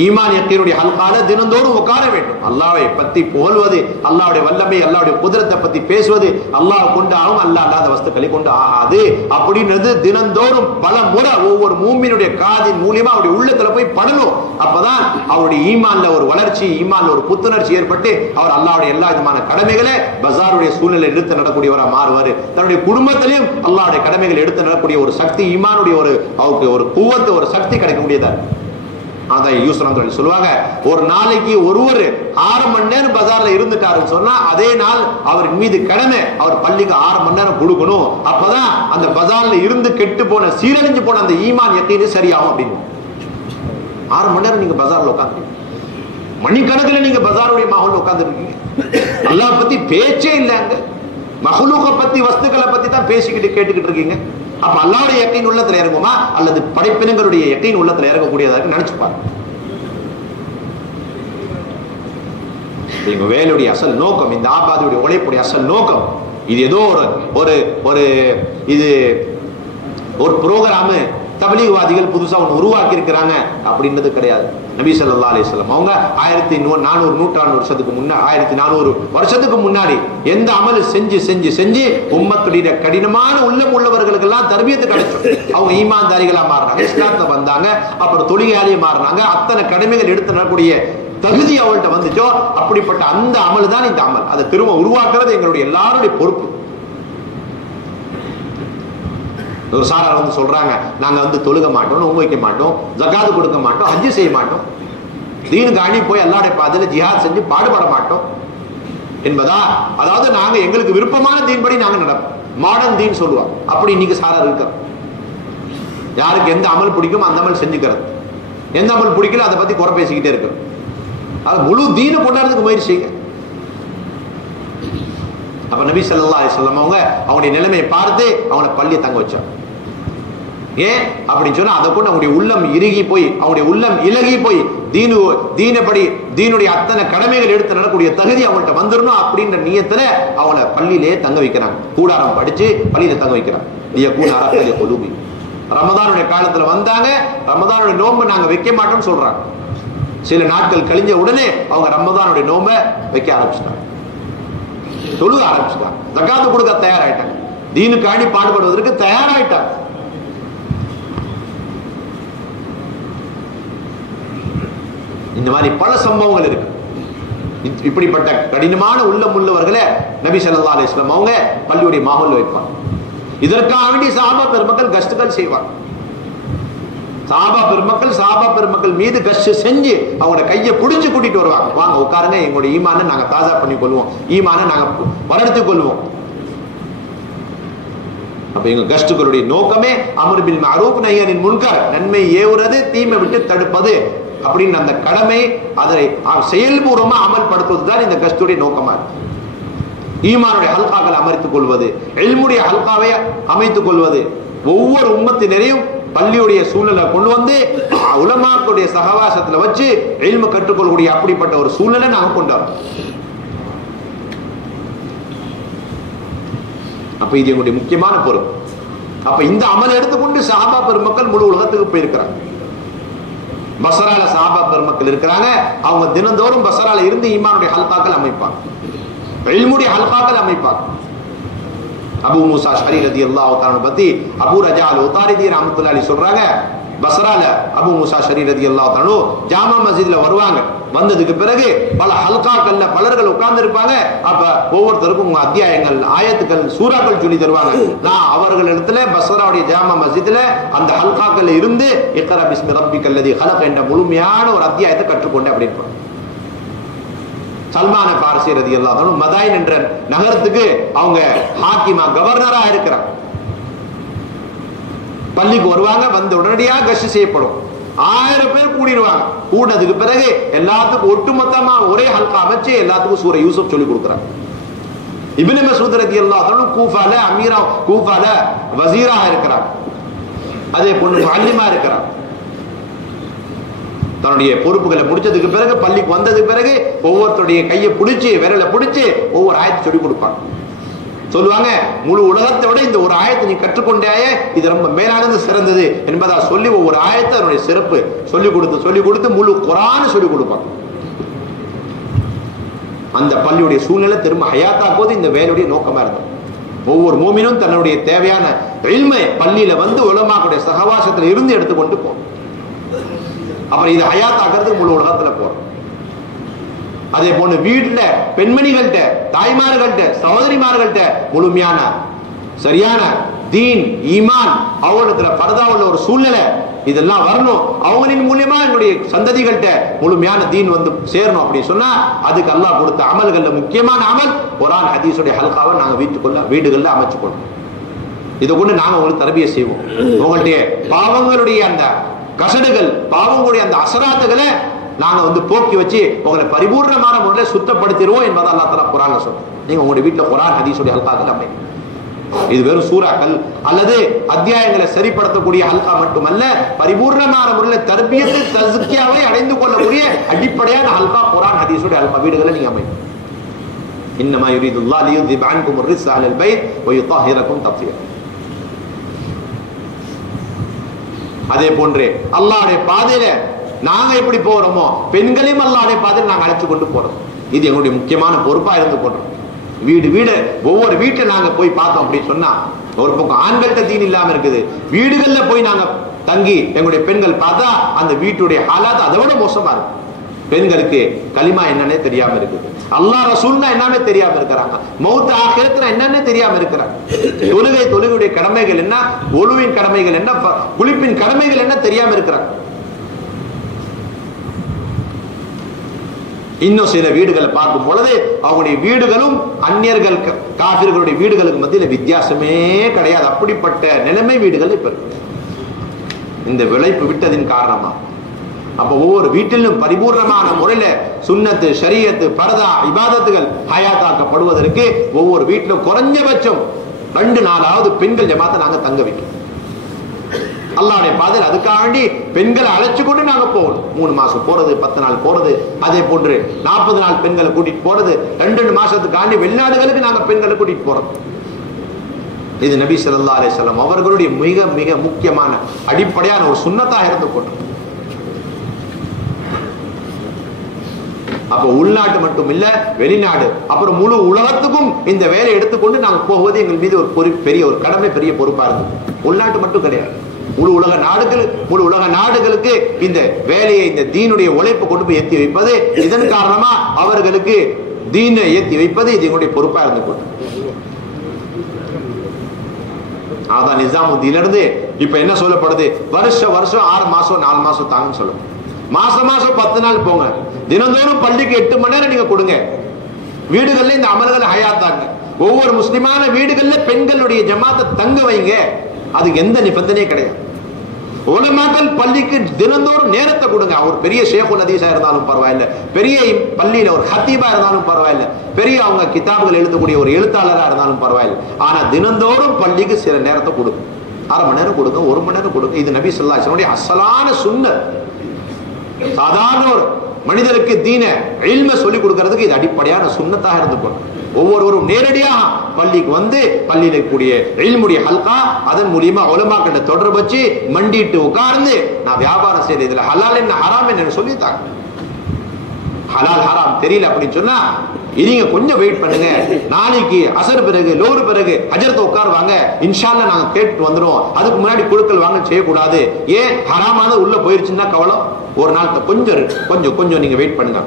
ஈமான் யக்கீனுடைய ஹல்கால தினந்தோறும் உட்கார வேண்டும். அல்லாஹ்வை பத்தி புகழ்வது, அல்லாஹ்வுடைய வல்லமை, அல்லாஹ்வுடைய குதிரத்தை பத்தி பேசுவது, அல்லாஹ் கொண்டு ஆகும், அல்லாஹ் அல்லாத வஸ்துக்களை கொண்டு ஆகாது அப்படின்றது தினந்தோறும் பல முறை ஒவ்வொரு மூமினுடைய காதின் மூலியமா அவருடைய உள்ளத்துல போய் படணும். அப்பதான் அவருடைய ஈமான்ல ஒரு வளர்ச்சி, ஈமான்ல ஒரு புத்துணர்ச்சி ஏற்பட்டு அவர் அல்லாஹ்வுடைய எல்லா விதமான கடமைகளை பஜாருடைய சூழ்நிலை எடுத்து நடக்கூடியவராக மாறுவார். தன்னுடைய குடும்பத்திலையும் அல்லாஹ்வுடைய கடமைகளை எடுத்து நடக்கூடிய ஒரு சக்தி, ஈமானுடைய அவருக்கு ஒரு குவத்து, ஒரு சக்தி கிடைக்கக்கூடியதா. அதான் யூசுப் சொல்லுவாங்க, ஒரு நாளைக்கு ஒருவர் 6 மணி நேரம் பஜார்ல இருந்துட்டாருன்னு சொன்னா அதே நாள் அவரின் மீது கடமை அவர் பள்ளிக்கு 6 மணி நேரம் கொடுக்கணும். அப்பதான் அந்த பஜார்ல இருந்து கெட்டு போன, சீரழிஞ்சு போன அந்த ஈமான் யக்கீன் சரியாகும் அப்படின்னு. 6 மணி நேரம் நீங்க பஜார்ல உட்காந்து, மணிக்கணக்கில் நீங்க பஜாருடைய மாஹோல்ல உட்கார்ந்து இருக்கீங்க. அல்லாஹ் பத்தி பேச்சே இல்லைங்க, மஹ்லூக பத்தி, வஸ்துக்களை பத்தி தான் பேசிக்கிட்டு கேட்டுக்கிட்டு இருக்கீங்க. அப்ப அல்லாஹ்வுடைய யக்கீன் உள்ளத்துல இறங்குமா அல்லது படைப்பினங்களுடைய யக்கீன் உள்ளத்துல இறங்கக்கூடியதாக நினைச்சுப்பாரு. எங்க வேலையுடைய அசல் நோக்கம், இந்த ஆபாதியுடைய உழைப்புடைய அசல் நோக்கம் இது ஏதோ இது ஒரு புரோகிராம் தப்லீக்வாதிகள் புதுசா ஒன்று உருவாக்கி இருக்கிறாங்க அப்படின்றது கிடையாது. நபி ஸல்லல்லாஹு அலைஹி வஸல்லம் அவங்க 1400 வருஷத்துக்கு முன்னாடி எந்த அமல் செஞ்சு செஞ்சு செஞ்சு உம்மத்துடைய கடினமான உள்ளம் உள்ளவர்களுக்கு எல்லாம் தர்பியத்து கிடைச்சோம். அவங்க ஈமான்தாரிகளா மாறினாங்க, இஸ்லாத்தை வந்தாங்க, அப்புறம் தொழுகையாளியே மாறினாங்க, அத்தனை கடமைகள் எடுத்து நடக்கூடிய தகுதி அவங்கள்ட்ட வந்துச்சோ. அப்படிப்பட்ட அந்த அமல் தான் இந்த அமல். அதை திரும்ப உருவாக்குறது எங்களுடைய எல்லாருடைய பொறுப்பு. ஒரு சாரார் சொல்றாங்க, நாங்க தொழுக மாட்டோம், நோன்பு வைக்க மாட்டோம், ஜகாத் கொடுக்க மாட்டோம், ஹஜ் செய்ய மாட்டோம், தீனுக்கு அணி போய் அல்லாஹ்வுடைய பாதையில ஜிஹாத் செஞ்சு பாடுபட மாட்டோம் என்பதா. அதாவது நாங்க எங்களுக்கு விருப்பமான தீன் படி நாங்க நடப்போம், மாடர்ன் தீன் சொல்லுவாங்க. அப்படி இன்னைக்கு சாரார் இருக்கிறோம். யாருக்கு எந்த அமல் பிடிக்கும் அந்த அமல் செஞ்சுக்கிறது, எந்த அமல் பிடிக்கல அதை பத்தி குறை பேசிக்கிட்டே இருக்கிறோம். அது முழு தீனை கொண்டாடுறதுக்கு முயற்சி செய்யுங்க. அப்ப நபி ஸல்லல்லாஹு அலைஹி வஸல்லம் அவங்களுடைய நிலைமையை பார்த்து அவங்களை பள்ளியை தங்க வச்சாங்க. ஏன் அப்படின்னு சொன்னா அதை கொண்டு அவங்களுடைய உள்ளம் இறுகி போய், அவங்களுடைய உள்ளம் இலகி போய் தீனப்படி தீனுடைய அத்தனை கடமைகள் எடுத்து நடக்கூடிய தகுதி அவங்கள்ட்ட வந்துடணும் அப்படின்ற நியத்துல அவங்கள பள்ளியிலே தங்க வைக்கிறாங்க. கூடாரம் படிச்சு பள்ளியில தங்க வைக்கிறாங்க. ரமதானுடைய காலத்துல வந்தாங்க, ரமதானுடைய நோன்பை நாங்க வைக்க மாட்டோம்னு சொல்றாங்க. சில நாட்கள் கழிஞ்ச உடனே அவங்க ரமதானுடைய நோன்பை வைக்க ஆரம்பிச்சிட்டாங்க, தொழுக ஆரம்பிச்சிட்டாங்க, ஜகாத் கொடுக்க தயாராயிட்டாங்க, தீனுக்காண்டி பாடுபடுவதற்கு தயாராயிட்டாங்க. இந்த மாதிரி பல சம்பவங்கள் இருக்கு. இப்படிப்பட்ட கடினமான உள்ளம் உள்ளவர்களை நபி ஸல்லல்லாஹு அலைஹி வஸல்லம் அவங்க பள்ளியுடைய மாஹோல்ல வைப்பாங்க. இதற்காக வேண்டி சஹாபா பெருமக்கள் கஷ்டங்கள் செய்வாங்க. சஹாபா பெருமக்கள் மீது கஷ்ட செஞ்சு அவங்களோட கையை பிடிச்சு கூட்டிட்டு வருவாங்க. வாங்க உட்காருங்க, எங்களுடைய ஈமானை நாங்க தாஜா பண்ணி கொள்வோம், ஈமானை நாங்க வளர்த்துக் கொள்வோம். அப்ப எங்க கஷ்டங்களுடைய நோக்கமே அம்ர் பில் மஅரூஃப் நஹி அனில் முன்கர், நன்மை ஏவுறது தீமை விட்டு தடுப்பது அப்படின்னு அந்த கடமை, அதை செயல்பூர்வமா அமல்படுத்துவதுதான் இந்த கஷ்டுடைய நோக்கமா இருக்கு. ஈமானுடைய ஹல்காக்களை அமைத்துக் கொள்வது, இல்முடைய ஹல்காவை அமைத்துக் கொள்வது, ஒவ்வொரு உம்மத்தினரையும் பள்ளியுடைய சூழலை கொண்டு வந்து உலமாக்களுடைய சகவாசத்துல வச்சு இல்ம கற்றுக்கொள்ளக்கூடிய அப்படிப்பட்ட ஒரு சூழலை நாங்க கொண்டு வரோம். அப்ப இது எங்களுடைய முக்கியமான பொறுப்பு. அப்ப இந்த அமல் எடுத்துக்கொண்டு சஹாபா பெருமக்கள் முழு உலகத்துக்கு போயிருக்கிறாங்க. பஸ்ரால சஹாபா பெருமக்கள் இருக்கிறாங்க. அவங்க தினந்தோறும் பஸ்ரால இருந்து ஈமானுடைய ஹல்காக்கள் அமைப்பாங்க, இல்முடைய ஹல்காக்கள் அமைப்பாங்க. அபு மூசா அஷ்அரி ரலியல்லாஹு தஆலா பத்தி அபு ரஜா அல்-உதாரிதி ரஹ்மத்துல்லாஹி அலைஹி சொல்றாங்க, பஸ்ரால அபு மூசா அஷ்அரி ரலியல்லாஹு தஆலா ஜாமா மஸ்ஜித்ல வருவாங்க. வந்ததுக்கு பிறகு பல ஹல்காக்கள்ல பலர்கள் உட்கார்ந்து இருப்பாங்க. அப்ப ஒவ்வொருத்தருக்கும் உங்க அத்தியாயங்கள், ஆயத்துக்கள், சூறாக்கள் சொல்லி தருவாங்க. நான் அவர்கள் இடத்துல பஸ்ராவுடைய ஜாமா மஸ்ஜித்ல அந்த ஹல்காக்கள்ல இருந்து இக்ரா பிஸ்மி ரப்பிக்கல் லதீ ஹலக் என்ற முழுமையான ஒரு அத்தியாயத்தை கற்றுக்கொண்டேன் அப்படின்னு. சல்மான பாரசி ரலியல்லாஹு அன்ஹு மதாயின் என்ற நகரத்துக்கு அவங்க ஹாக்கிமா, கவர்னரா இருக்கிறாங்க. பள்ளிக்கு வருவாங்க, வந்து உடனடியாக கஷ்ட செய்யப்படும். 1000 பேர் கூடிடுவாங்க. கூடினதுக்கு பிறகு எல்லாத்துக்கும் ஒட்டுமொத்தமா ஒரே ஹல்கா அமைச்சு எல்லாத்துக்கும் சூரா யூசுப் சொல்லி கொடுக்குறாங்க. இப்னு மஸ்ஊத் ரலியல்லாஹு அன்ஹு கூஃபால அமீரா, கூஃபால வஸீரா இருக்கிறாங்க. அதே போன்று முஅல்லிமா இருக்கிறாங்க. தன்னுடைய பொறுப்புகளை முடிச்சதுக்கு பிறகு பள்ளிக்கு வந்ததுக்கு பிறகு ஒவ்வொருத்தருடைய கையை பிடிச்சி, விரலை பிடிச்சி ஒவ்வொரு ஆயத்தை சொல்லி கொடுப்பாங்க. சொல்லுவாங்க, முழு உலகத்தை விட இந்த ஒரு ஆயத்தை நீ கற்றுக்கொண்டாயே, இது ரொம்ப மேலானது, சிறந்தது என்பதா சொல்லி ஒவ்வொரு ஆயத்தை அதனுடைய சிறப்பு சொல்லி கொடுத்து முழு குர்ஆனை சொல்லி கொடுப்பாங்க. அந்த பள்ளியுடைய சூழ்நிலை திரும்ப ஹயாத்தாக்குவது இந்த வேலையுடைய நோக்கமா இருந்தது. ஒவ்வொரு மூமினும் தன்னுடைய தேவையான இல்மை பள்ளியில வந்து உலமாக்களுடைய சகவாசத்துல இருந்து எடுத்துக்கொண்டு போகும். அப்புறம் இது ஹயாத்தாக்குறதுக்கு முழு உலகத்துல போறோம். அதே போன்று வீட்டுல பெண்மணிகள்கிட்ட, தாய்மார்கள்ட்ட, சகோதரிமார்கள்ட்ட முழுமையான சரியான தீன், ஈமான், அவங்களுக்கு பர்தா உள்ள ஒரு சூழ்நிலை இதெல்லாம் வரணும். அவங்களின் மூலியமா என்னுடைய சந்ததிகள்கிட்ட முழுமையான தீன் வந்து சேரணும் அப்படின்னு சொன்னா அதுக்கு அல்லாஹ் கொடுத்த அமல்கள்ல முக்கியமான அமல் குர்ஆன் ஹதீஸுடைய ஹல்காவை நாங்க வீடுகள்ல அமைச்சுக்கொள்ளும். இதை கொண்டு நாங்க உங்களுக்கு தர்பியா செய்வோம். உங்களுடைய பாவங்களுடைய அந்த கசடுகள், பாவங்களுடைய அந்த அசராத்துகளை நாங்க வந்து போக்கி வச்சு உங்களை பரிபூர்ணமான முறையில் சுத்தப்படுத்திடுவோம் என்பதை அல்லாஹ் தஆலா குர்ஆன்ல சொல்றார். நீங்க உங்களுடைய வீட்டுல குர்ஆன் ஹதீஸுடைய ஹல்காக்கள் அமைங்க. இது வெறும் சூறாக்கள் அல்லது அத்தியாயங்களை சரிப்படுத்தக்கூடிய ஹல்கா மட்டுமல்ல, பரிபூர்ணமான முறையில் தர்பியத்து தஸ்கியாவை அடைந்து கொள்ளக்கூடிய அடிப்படையான ஹல்கா குர்ஆன் ஹதீஸுடைய ஹல்கா வீடுகளை நீங்க அமைங்க. இன்னமா யுரீதுல்லாஹு லியுذிப அன்கும் الرجس அஹ்ல البيت ويطهركم تطهيرا. அதே போன்று அல்லாஹ்வுடைய பாதையில நாங்க எப்படி போறோமோ பெண்களையும் அல்லாஹ்வுடைய பாதையில நாங்க அழைச்சு கொண்டு போறோம். இது எங்களுடைய முக்கியமான பொறுப்பா இருந்து கொண்டோம். வீடு ஒவ்வொரு வீட்டை நாங்க போய் பார்த்தோம் அப்படின்னு சொன்னா, ஒரு பக்கம் ஆண்கள்கிட்ட தீன் இல்லாம இருக்குது, வீடுகள்ல போய் நாங்க தங்கி எங்களுடைய பெண்கள் பார்த்தா அந்த வீட்டுடைய ஹாலாத் அதை விட மோசமா இருக்கு. பெண்களுக்கு கலிமா என்னன்னே தெரியாம இருக்குது, அல்லாஹ் ரசூல்னா என்னன்னே தெரியாம இருக்கிறாங்க, மௌத் ஆகிரத்னா என்னன்னே தெரியாம இருக்கிறாங்க. தொழுகையுடைய கடமைகள் என்ன, ஒழுவின் கடமைகள் என்ன, குளிப்பின் கடமைகள் என்ன தெரியாம இருக்கிறாங்க. இன்னும் சில வீடுகளை பார்க்கும் பொழுது அவங்களுடைய வீடுகளும் அந்நியர்கள் காபிர்களுடைய வீடுகளுக்கு மத்தியில் வித்தியாசமே கிடையாது. அப்படிப்பட்ட நிலைமை வீடுகள் இப்ப இருக்கு இந்த விளைப்பு விட்டதின் காரணமா. அப்ப ஒவ்வொரு வீட்டிலும் பரிபூர்ணமான முறையில சுன்னத்து, ஷரியத்து, பர்தா, இபாதத்துகள் ஹயாத்தாக்கப்படுவதற்கு ஒவ்வொரு வீட்டிலும் குறைஞ்சபட்சம் 2 நாளாவது பெண்கள் ஜமாத்தை நாங்க தங்க வைக்கணும். அல்லாஹ்வுடைய பாதையில் அதுக்காண்டி பெண்களை அழைச்சு கொண்டு நாங்க போகணும். 3 மாசம் போறது, 10 நாள் போறது, அதே போன்று 40 நாள் பெண்களை கூட்டிட்டு போறது, 2 மாசத்துக்காண்டி வெளிநாடுகளுக்கு நாங்க பெண்களை கூட்டிட்டு போறோம். இது நபி ஸல்லல்லாஹு அலைஹி வஸல்லம் அவர்களுடைய மிக மிக முக்கியமான அடிப்படையான ஒரு சுன்னத்தாக இருந்து கொண்டோம். அப்ப உள்நாட்டு மட்டும் இல்ல, வெளிநாடு, அப்புறம் முழு உலகத்துக்கும் இந்த வேலையை எடுத்துக்கொண்டு நாங்க போவது எங்கள் மீது ஒரு பெரிய ஒரு கடமை, பெரிய பொறுப்பா இருந்தது. உள்நாட்டு மட்டும் கிடையாது, முழு உலக நாடுகளுக்கு இந்த வேலையை, இந்த தீனுடைய உழைப்பு கொண்டு போய் ஏற்றி வைப்பது, இதன் காரணமா அவர்களுக்கு தீனை ஏற்றி வைப்பது இது எங்களுடைய பொறுப்பா இருந்து கொண்டு. அதான் நிசாமுத்தீனிலிருந்து இப்ப என்ன சொல்லப்படுது, வருஷம் 6 மாசம் 4 மாசம் தாங்கன்னு சொல்லணும். மாசம் 10 நாள் போங்க, தினந்தோறும் பள்ளிக்கு 8 மணி நேரம் நீங்க கொடுங்க. வீடுகள்ல இந்த அமல்களை ஹயாத்தாங்க. ஒவ்வொரு முஸ்லிமான வீடுகள்ல பெண்களுடைய ஜமாத்தை தங்க வைங்க. அதுக்கு எந்த நிபந்தனையே கிடையாது. உலமாக்கள் பள்ளிக்கு தினந்தோறும் நேரத்தை கொடுங்க. அவர் பெரிய ஷேகுல் ஹதீஸா இருந்தாலும் பரவாயில்ல, பெரிய பள்ளியில ஒரு ஹத்தீபா இருந்தாலும் பரவாயில்ல, பெரிய அவங்க கிதாபுகள் எழுதக்கூடிய ஒரு எழுத்தாளரா இருந்தாலும் பரவாயில்ல, ஆனா தினந்தோறும் பள்ளிக்கு சில நேரத்தை கொடுங்க. அரை மணி நேரம் கொடுங்க, 1 மணி நேரம் கொடுங்க. இது நபி ஸல்லல்லாஹு அலைஹி வஸல்லம் அஸ்ஸலான சுன்னத். சாதாரண ஒரு மனிதருக்கு தீன இல்ம சொல்லி கொடுக்கிறதுக்கு இது அடிப்படையான சுன்னத்தாக இருந்து கொண்டு ஒவ்வொருவரும் நேரடியாக பள்ளிக்கு வந்து பள்ளியில் இருக்கக்கூடிய இல்முடைய ஹல்கா அதன் மூலியமா உலமாக்கள தொடர்பு வச்சு மண்டிட்டு உட்கார்ந்து நான் வியாபாரம் செய்யறது இதுல ஹலால் என்ன ஹராம் என்ன சொல்லித்தாங்க. ஹலால் ஹராம் தெரியல அப்படின்னு சொன்னா இருங்க, கொஞ்சம் வெயிட் பண்ணுங்க, நாளைக்கு அசர் பிறகு லோரு பிறகு ஹஜரத்தை உட்காருவாங்க, இன்ஷா அல்லாஹ் நாங்க கேட்டு வந்துடும், அதுக்கு முன்னாடி குழுக்கள் வாங்க செய்யக்கூடாது. ஏன் ஹராமானது உள்ள போயிருச்சுன்னா கவலம். ஒரு நாள் கொஞ்சம் கொஞ்சம் கொஞ்சம் நீங்க வெயிட் பண்ணுங்க.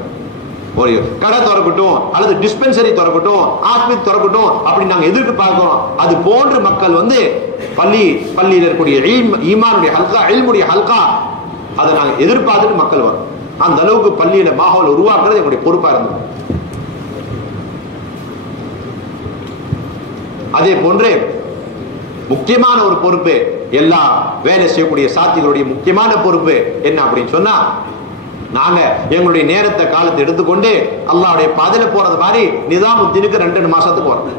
ஒரு கடை திறக்கட்டும் அல்லது டிஸ்பென்சரி திறக்கட்டும், ஆஸ்பத்திரி திறக்கட்டும் அப்படி நாங்க எதிர்த்து பார்க்கிறோம். அது போன்று மக்கள் வந்து பள்ளியில் இருக்கக்கூடிய ஈமானுடைய ஹல்கா இல்முடைய ஹல்கா அதை நாங்க எதிர்பார்த்துட்டு மக்கள் வரும். அந்த அளவுக்கு பள்ளியில மாஹோல் உருவாக்குறது எங்களுடைய பொறுப்பா இருந்தது. அதே போன்று முக்கியமான ஒரு பொறுப்பு, எல்லா வேலை செய்யக்கூடிய சாத்திகளுடைய முக்கியமான பொறுப்பு என்ன அப்படின்னு சொன்னா, நாங்க எங்களுடைய நேரத்தை காலத்தை எடுத்துக்கொண்டு அல்லாஹ்வுடைய பாதையில போறது மாதிரி நிசாமுத்தீனுக்கு 2 மாசத்துக்கு வரும்.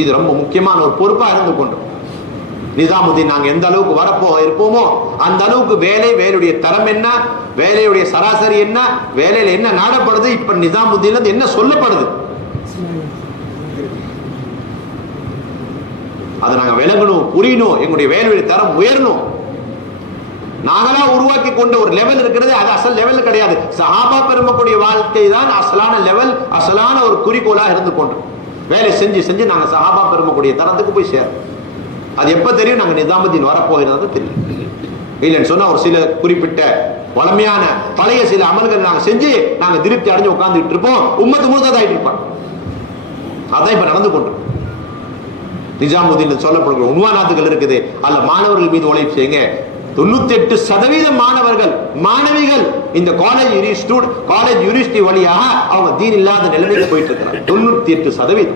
இது ரொம்ப முக்கியமான ஒரு பொறுப்பா இருந்து கொண்டு நிசாமுத்தீன் நாங்க எந்த அளவுக்கு வரப்போ இருப்போமோ அந்த அளவுக்கு வேலையுடைய தரம் என்ன, வேலையுடைய சராசரி என்ன, வேலையில என்ன நாடப்படுது, இப்ப நிசாமுத்தீன்ல என்ன சொல்லப்படுது அதை நாங்க விளங்கணும், புரியணும். எங்களுடைய வேலையுடைய தரம் உயரணும். நாங்களா உருவாக்கி கொண்ட ஒரு லெவல் இருக்கிறது, அது அசல் லெவல் கிடையாது. சஹாபா பெருமக்கூடிய வாழ்க்கை தான் அசலான லெவல், அசலான ஒரு குறிக்கோளாக இருந்து கொண்டு வேலை செஞ்சு செஞ்சு நாங்க சஹாபா பெருமக்கூடிய தரத்துக்கு போய் சேரும். அது எப்ப தெரியும், நாங்க நிசாமுத்தீன் வரப்போகிறது தெரியும். இல்லைன்னு சொன்னா ஒரு சில குறிப்பிட்ட வளமையான பழைய சில அமல்கள் நாங்க செஞ்சு நாங்க திருப்தி அடைஞ்சு உட்கார்ந்துட்டு இருப்போம், உம்மத்து முழுதாயிட்டு இருப்பாங்க. அதான் இப்ப நடந்து கொண்டு நிஜாமுதீன் சொல்லப்படுகிற உண்வானாத்துகள் இருக்குது. அல்ல மாணவர்கள் மீது உழைப்பு செய்யுங்க. 98% மாணவர்கள் மாணவிகள் இந்த காலேஜ் யூனிவர்சிட்டி வழியாக அவங்க தீன் இல்லாத நிலைமைக்கு போயிட்டு இருக்கிறாங்க. 98%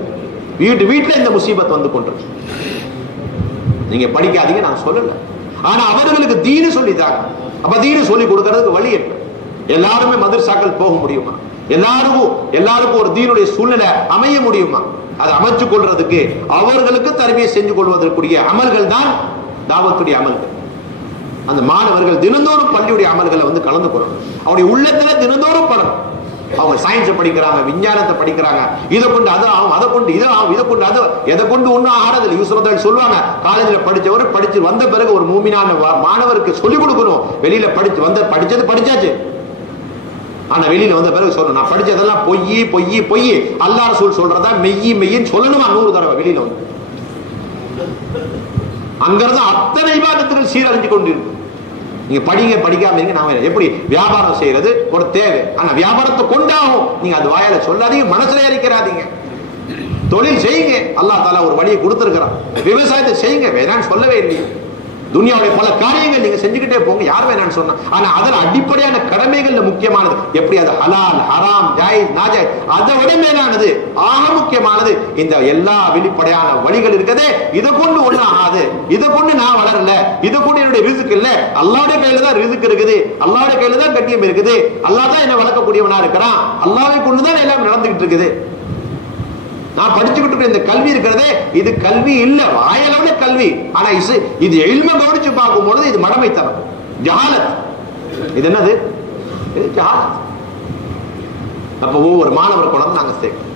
வீட்டுல இந்த முசீபத் வந்து கொண்டிருக்கு. நீங்க படிக்காதீங்க நான் சொல்லல, ஆனா அவர்களுக்கு தீனு சொல்லித்தாங்க. அப்ப தீனு சொல்லி கொடுக்கறதுக்கு வழி என்ன? எல்லாருமே மதரசாக்கள் போக முடியுமா? எல்லாருக்கும் ஒரு தீனுடைய சூழ்நிலை அமைய முடியுமா? அதை அமைச்சு கொள்றதுக்கு அவர்களுக்கு தர்பியா செஞ்சு கொள்வதற்குரிய அமல்கள் தான் தாவத்துடைய அமல்கள். அந்த மாணவர்கள் தினந்தோறும் பள்ளியுடைய அமல்களை வந்து கலந்து கொள்ளணும். அவருடைய உள்ளத்துல தினந்தோறும் படணும். அவங்க சயின்ஸ் படிக்கிறாங்க, விஞ்ஞானத்தை படிக்கிறாங்க, இதை கொண்டு அது ஆகும், அதை கொண்டு இது ஆகும், இதை கொண்டு அது, எதை கொண்டு ஒன்றும் ஆறதில்லை. யூசுஃப் சொல்லுவாங்க, காலேஜில் படிச்சவர் படிச்சு வந்த பிறகு ஒரு மூமினான மாணவருக்கு சொல்லிக் கொடுக்கணும். வெளியில படிச்சது படிச்சாச்சு, ஆனா வெளியில வந்த பிறகு சொல்லணும் நான் படிச்சதெல்லாம் பொய் அல்லாஹ் ரசூல் சொல்றதா மெய்யின்னு சொல்லணுமா 100 தடவை. வெளியில வந்து அங்கிருந்து அத்தனை இபாதத்துகள் சீரழிஞ்சு கொண்டிருக்கு. நீங்க படிக்காம இருங்க. நாம எப்படி வியாபாரம் செய்யறது ஒரு தேவை, ஆனா வியாபாரத்தை கொண்டாகும். நீங்க அது வாயால சொல்லாதீங்க, மனசுல இருக்கிறாதீங்க. தொழில் செய்யுங்க, அல்லாஹ் தஆலா ஒரு வழியை கொடுத்திருக்கிறான். விவசாயத்தை செய்யுங்க, வேணான்னு சொல்லவே இல்லையே. துனியாவுடைய பல காரியங்கள் நீங்க செஞ்சுக்கிட்டே போங்க, யார் வேணான்னு சொன்னா. ஆனா அதில் அடிப்படையான கடமைகள்ல முக்கியமானது எப்படி, அது ஹலால் ஹராம் ஜாயிஸ் நாஜாயிஸ், அதை விட மேலானது ஆக முக்கியமானது இந்த எல்லா வெளிப்படையான வழிகள் இருக்கதே. இதை கொண்டு ஒண்ணும் ஆகாது, இதை கொண்டு நான் வளரல, இதை கொண்டு என்னுடைய ரிஸ்க் இல்ல. அல்லாஹ்வுடைய கையில தான் ரிஸ்க் இருக்குது, அல்லாஹ்வுடைய கையில தான் கட்டியம் இருக்குது, அல்லாஹ் தான் என்ன வளர்க்கக்கூடியவனா இருக்கிறான், அல்லாஹ்வை கொண்டுதான் எல்லாம் நடந்துகிட்டு இருக்குது. நான் படிச்சுக்கிட்டு இருக்க இந்த கல்வி இருக்கிறதே இது கல்வி இல்ல, வாயளவுல கல்வி. ஆனா இது இல்ம கவனிச்சு பார்க்கும்போது இது மடமைத்தனம், ஜஹாலத். இது என்னது? இது ஜஹாலத். அப்ப ஒவ்வொரு மாணவர் குழந்தை நாங்க சேர்க்கணும்.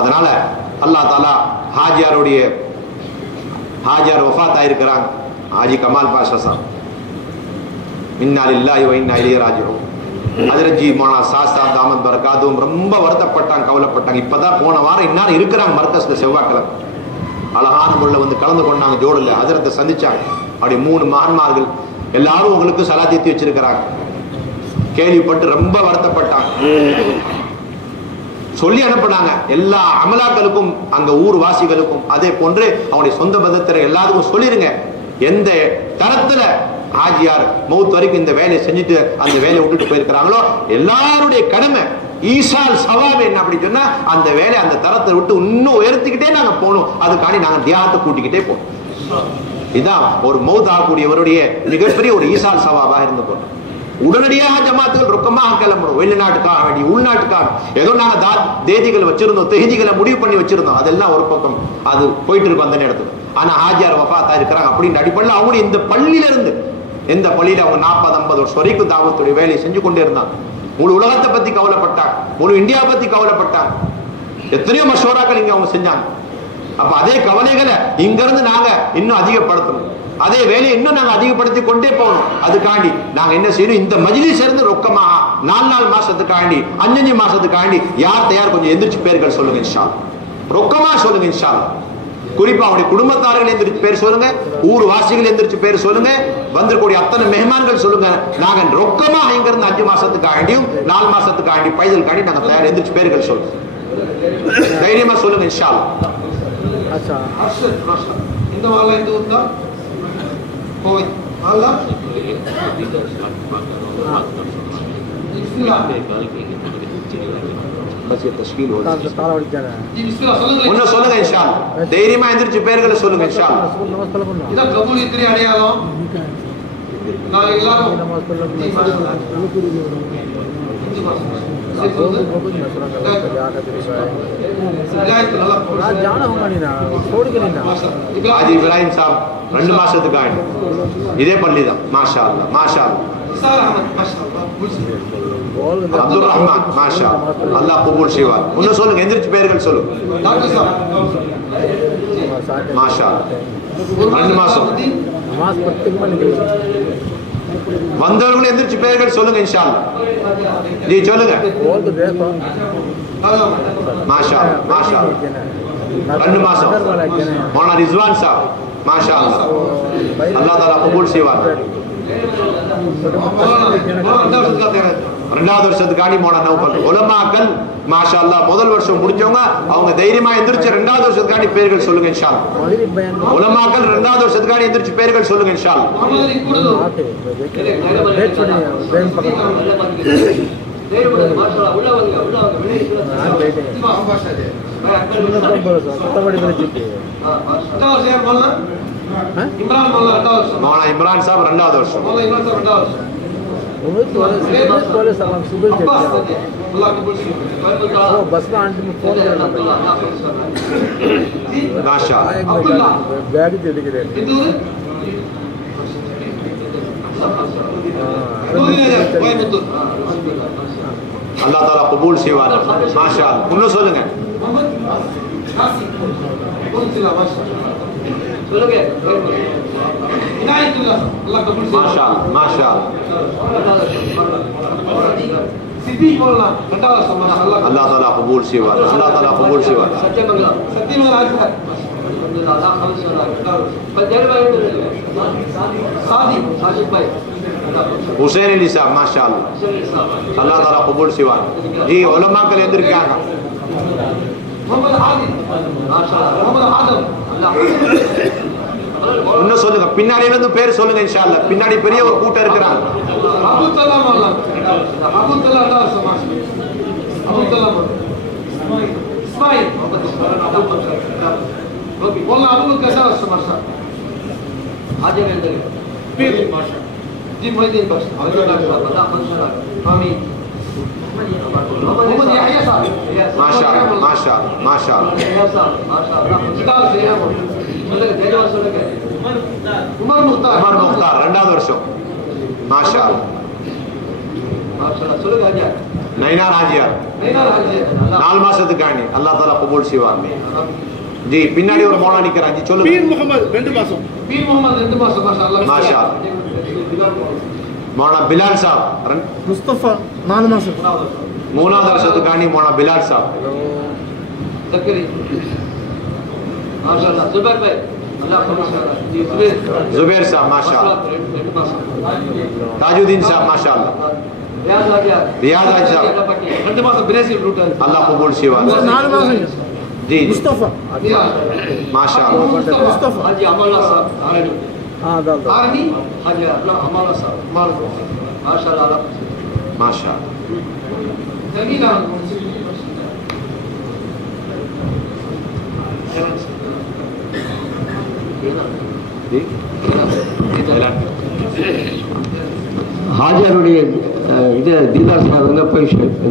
அதனால அல்லாஹ் தஆலா ஹாஜியார் வஃபாத் ஆயிருக்கிறாங்க. ஹாஜி கமால் பாஷா சாப், இன்னா லில்லாஹி வ இன்னா இலைஹி ராஜிஊன். ஹஜ்ரத்ஜி மௌலானா சாஸ்தா தாமத் பரகாத்துஹு ரொம்ப வருத்தப்பட்டாங்க, கவலைப்பட்டாங்க. இப்பதான் போன வாரம் இன்னாரும் இருக்கிறாங்க மர்கஸ்ல செவ்வாய்க்கிழமை. அழகான முறையில் வந்து கலந்து கொண்டாங்க. ஜோடில் ஹஜ்ரத்தை சந்திச்சாங்க. அப்படி 3 மகன்மார்கள் எல்லாரும் உங்களுக்கு சலாத் ஏத்தி வச்சிருக்கிறாங்க. கேள்விப்பட்டு ரொம்ப வருத்தப்பட்டாங்க. சொல்லி அனுப்பினாங்க எல்லா அமலாக்களுக்கும், அங்க ஊர் வாசிகளுக்கும், அதே போன்று அவனுடைய சொந்த பதத்தினர் எல்லாத்துக்கும் சொல்லிருங்க, எந்த தரத்துல ஹாஜியார் மௌத் வரைக்கும் இந்த வேலையை செஞ்சுட்டு அந்த வேலையை விட்டுட்டு போயிருக்கிறாங்களோ எல்லாருடைய கடமை ஈசால் சவாப் என்ன அப்படி சொன்னா அந்த வேலை அந்த தரத்தை விட்டு இன்னும் உயர்த்திக்கிட்டே நாங்க போகணும். அதுக்காண்டி நாங்க தியாகத்தை கூட்டிக்கிட்டே போகணும். இதுதான் ஒரு மௌத் ஆகக்கூடியவருடைய மிகப்பெரிய ஒரு ஈசால் சவாபாக இருந்து போனோம். உடனடியாக ஜமாத்துகள் ரொக்கமாக கிளம்பணும். வெளிநாட்டுக்காக வேண்டி உள்நாட்டுக்காக ஏதோ நாங்க தேதிகள் வச்சிருந்தோம், தேதிகளை முடிவு பண்ணி வச்சிருந்தோம், அதெல்லாம் ஒரு பக்கம் அது போயிட்டு இருக்கும் அந்த நேரத்தில். ஆனா ஹாஜியார் வஃபாத்தா இருக்கிறாங்க அப்படின்னு அடிப்படையில் அவங்க இந்த பள்ளியில இருந்து எந்த பள்ளியில அவங்க 40-50 வருஷம் வரைக்கும் தாவத்துடைய வேலையை செஞ்சு கொண்டே இருந்தாங்க. முழு உலகத்தை பத்தி கவலைப்பட்டாங்க, முழு இந்தியா பத்தி கவலைப்பட்டாங்க, எத்தனையோ மஷோராக்கள் இங்க அவங்க செஞ்சாங்க. அப்ப அதே கவலைகளை இங்க இருந்து நாங்க இன்னும் அதிகப்படுத்தணும், அதே வேலையை இன்னும் நாங்க அதிகப்படுத்தி கொண்டே போகணும். அதுக்காண்டி நாங்க என்ன செய்யணும், இந்த மஜ்லிஸ் இருந்து ரொக்கமாக 4 மாசத்துக்காண்டி 5 மாசத்துக்காண்டி யார் தயார் கொஞ்சம் எந்திரிச்சு பேர்கள் சொல்லுங்க இன்ஷா அல்லாஹ். ரொக்கமா சொல்லுங்க இன்ஷா அல்லாஹ். குறிப்பா அவருடைய குடும்பத்தார்கள் எந்திரிச்சு பேர் சொல்லுங்க, ஊர் வாசிகள் எந்திரிச்சு பேர் சொல்லுங்க, வந்திருக்கூடிய அத்தனை மெஹமான்கள் சொல்லுங்க. நாங்க ரொக்கமா இங்க இருந்து 5 மாசத்துக்காண்டியும் 4 மாசத்துக்காண்டி பைதலுக்காண்டி நாங்க தயார் எந்திரிச்சு பேர்கள் சொல்லுங்க. தைரியமா சொல்லுங்க இன்ஷா அல்லாஹ். अच्छा இந்த வாழ இந்த ஊத்தா போய் வாழ बिस्मिल्लाह बस ये तशकील हो तारा वाली जा रहा है जी बिस्मिल्लाह சொல்லுங்க சொல்லுங்க இன்ஷா அல்லாஹ். தைரியமா எந்திரிச்சு பேர்களை சொல்லுங்க இன்ஷா அல்லாஹ். नमाज पढ़ लो இத கபூல் இத்ரி அடையாளம் நான் எல்லாரும் नमाज पढ़ लो जाना होगा नहीं ना छोड़ के नहीं ना हाजी इब्राहिम साहब 2 மாசத்துக்கு ஆயிடு இதே பள்ளி தான். மாஷா அல்லாஹ் மாஷா அல்லாஹ். இசார் அஹமத் மாஷாஅல்லாஹ் அப்துல் ரஹ்மான் மாஷா அல்லாஹ் கபூல் செய்வார். இன்னும் சொல்லுங்க எந்திரிச்சு பேர்கள் சொல்லுங்க. டாக்டர் சார் மாஷா அல்லாஹ் 2 மாசம் नमाज पढ़ते हुए निकल வந்தவர்கள் எந்திரிச்சு பேர்கள் சொல்லுங்க இன்ஷா அல்லாஹ். ஜி சொல்லுங்க. बोल तो देखो மாஷா அல்லாஹ் மாஷா அல்லாஹ் 2 மாசம் மௌலானா ரிஸ்வான் சாப் மாஷா அல்லாஹ் அல்லாஹ் தஆலா கபூல் செய்வார். 2வது வருஷத்துக்காண்டி மௌலானா நௌஃபல் உலமாக்கள் மாஷா அல்லாஹ் முதல் வருஷம் முடிஞ்சவங்க அவங்க தைரியமா எந்திரிச்சு 2வது வருஷத்துக்காண்டி பேர்கள் சொல்லுங்க இன்ஷா அல்லாஹ். உலமாக்கள் 2வது வருஷத்துக்காண்டி எந்திரிச்சு பேர்கள் சொல்லுங்க இன்ஷா அல்லாஹ். முகமது கூடுது மாஷாஅல்லாஹ் உள்ள வாங்க இம்ரான் மௌலா 2வது வருஷம் மௌலானா இம்ரான் சாப் 2வது வருஷம். மௌலா இம்ரான் சார் 2வது வருஷம் सुबह அப்பாஸ் அல்லாஹ் கபூல் செய்வார். बस में आंटी में फोन करना மாஷா அல்லாஹ். अब्दुल्ला बैग दे दे के இது கோயம்புத்தூர் அல்லாஹ் தஆலா கபூல் செய்வார். மாஷா அல்லாஹ். இன்னும் சொல்லுங்க. முகமது காசி கோயம்புத்தூர் மாஷாஅல்லாஹ் சொல்லுங்க இனாயத்துல்லாஹ் அல்லாஹ் கபூல் செய்வார். மாஷா அல்லாஹ் மாஷா அல்லாஹ். சித்தி மௌலா 2வது வருஷம் மாஷாஅல்லாஹ் அல்லாஹ் தஆலா கபூல் செய்வார். அல்லாஹ் தஆலா கபூல் செய்வார். சத்தியமங்கலம் ஆசிரியர் हुसैन अली साहब माशा अल्लाह अल्लाह ताला कबूल सिवान जी उलमाக்கள் எந்திருக்காங்க. முகமது ஆதில் மாஷாஅல்லாஹ் முகமது ஆதம் இன்னும் சொல்லுங்க. பின்னாடில இருந்து பேர் சொல்லுங்க இன்ஷா அல்லாஹ். பின்னாடி பெரிய ஒரு கூட்டம் இருக்கிறாங்க. அபூத்தல்லா மௌலா அபூத்தல்லா 2வது வருஷம் மாஷாஅல்லாஹ் அபூத்தல்லா மௌலா இஸ்மாயில் முகமது ஓகே மௌலா அபூபக்கர் 2வது வருஷம் மாஷாஅல்லாஹ் हाजिर अंदर फिर माशा जी मोहिद्दीन बख्श अल्लाह माशाअल्लाह आमीन मोहम्मद यहया साहब माशा अल्लाह माशा माशा यहया साहब माशाअल्लाह किताब से है वो मतलब जजवा से लगे उमर मुख्तार उमर मुख्तार 2வது வருஷம் माशा अल्लाह माशाअल्लाह चलो हाजिर नैना हाजियार नैना हाजिर 4 மாசத்துக்காண்டி அல்லாஹ் தஆலா கபூல் செய்வான். जी பின்னாடி ஒரு மௌலானா நிக்கறாங்க. जी சொல்லுங்க. पीर मोहम्मद 2 मासों पीर मोहम्मद 2 मासों माशाअल्लाह மௌலானா பிலால் சாப் मुस्तफा 4 मासों 3வது வருஷத்துக்காண்டி மௌலானா பிலால் சாப் जकरी माशाअल्लाह जुबैर भाई अल्लाह माशाअल्लाह जी जुबैर साहब माशा अल्लाह. ताजुद्दीन साहब माशा अल्लाह. रियाज आ गया रियाज आ गया. 2 मासों ब्राजील रूट अल्लाह कबूल सिवान 4 मासों जी मुस्तफा माशा अल्लाह. मुस्तफा हाजी अमला साहब हां दाल आर्मी हाजी अपना अमला साहब माशाअल्लाह माशा जमीना जी ஹாஜருடைய இது தீதார் செய்யாதவங்க போய்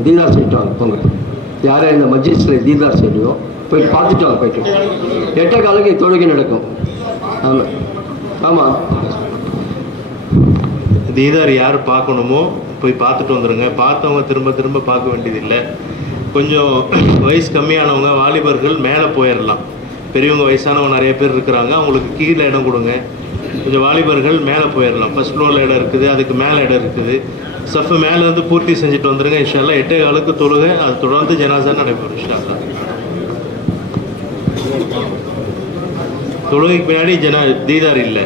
தீதார் செய்யிட்டு வாங்க போங்க. யாரும் இந்த மஜ்லிஸில் தீதார் செய்யலையோ போயிட்டு பார்த்துட்டு வாங்க. போயிட்டு 8:15 தொழுகை நடக்கும். ஆமாம் ஆமாம். தீதார் யார் பார்க்கணுமோ போய் பார்த்துட்டு வந்துடுங்க. பார்த்தவங்க திரும்ப திரும்ப பார்க்க வேண்டியதில்லை. கொஞ்சம் வயசு கம்மியானவங்க வாலிபர்கள் மேலே போயிடலாம். பெரியவங்க வயசானவங்க நிறைய பேர் இருக்கிறாங்க, அவங்களுக்கு கீழே இடம் கொடுங்க. கொஞ்சம் வாலிபர்கள் மேலே போயிடலாம். ஃபர்ஸ்ட் ஃப்ளோரில் இடம் இருக்குது, அதுக்கு மேலே இடம் இருக்குது. சஃபு மேலே வந்து பூர்த்தி செஞ்சுட்டு வந்துடுங்க. இன்ஷால்லா 8:15 தொழுகை, அது தொடர்ந்து ஜனாசா நடைபெறும் இன்ஷால்லா. தொழுகைக்கு பின்னாடி தீதார் இல்லை.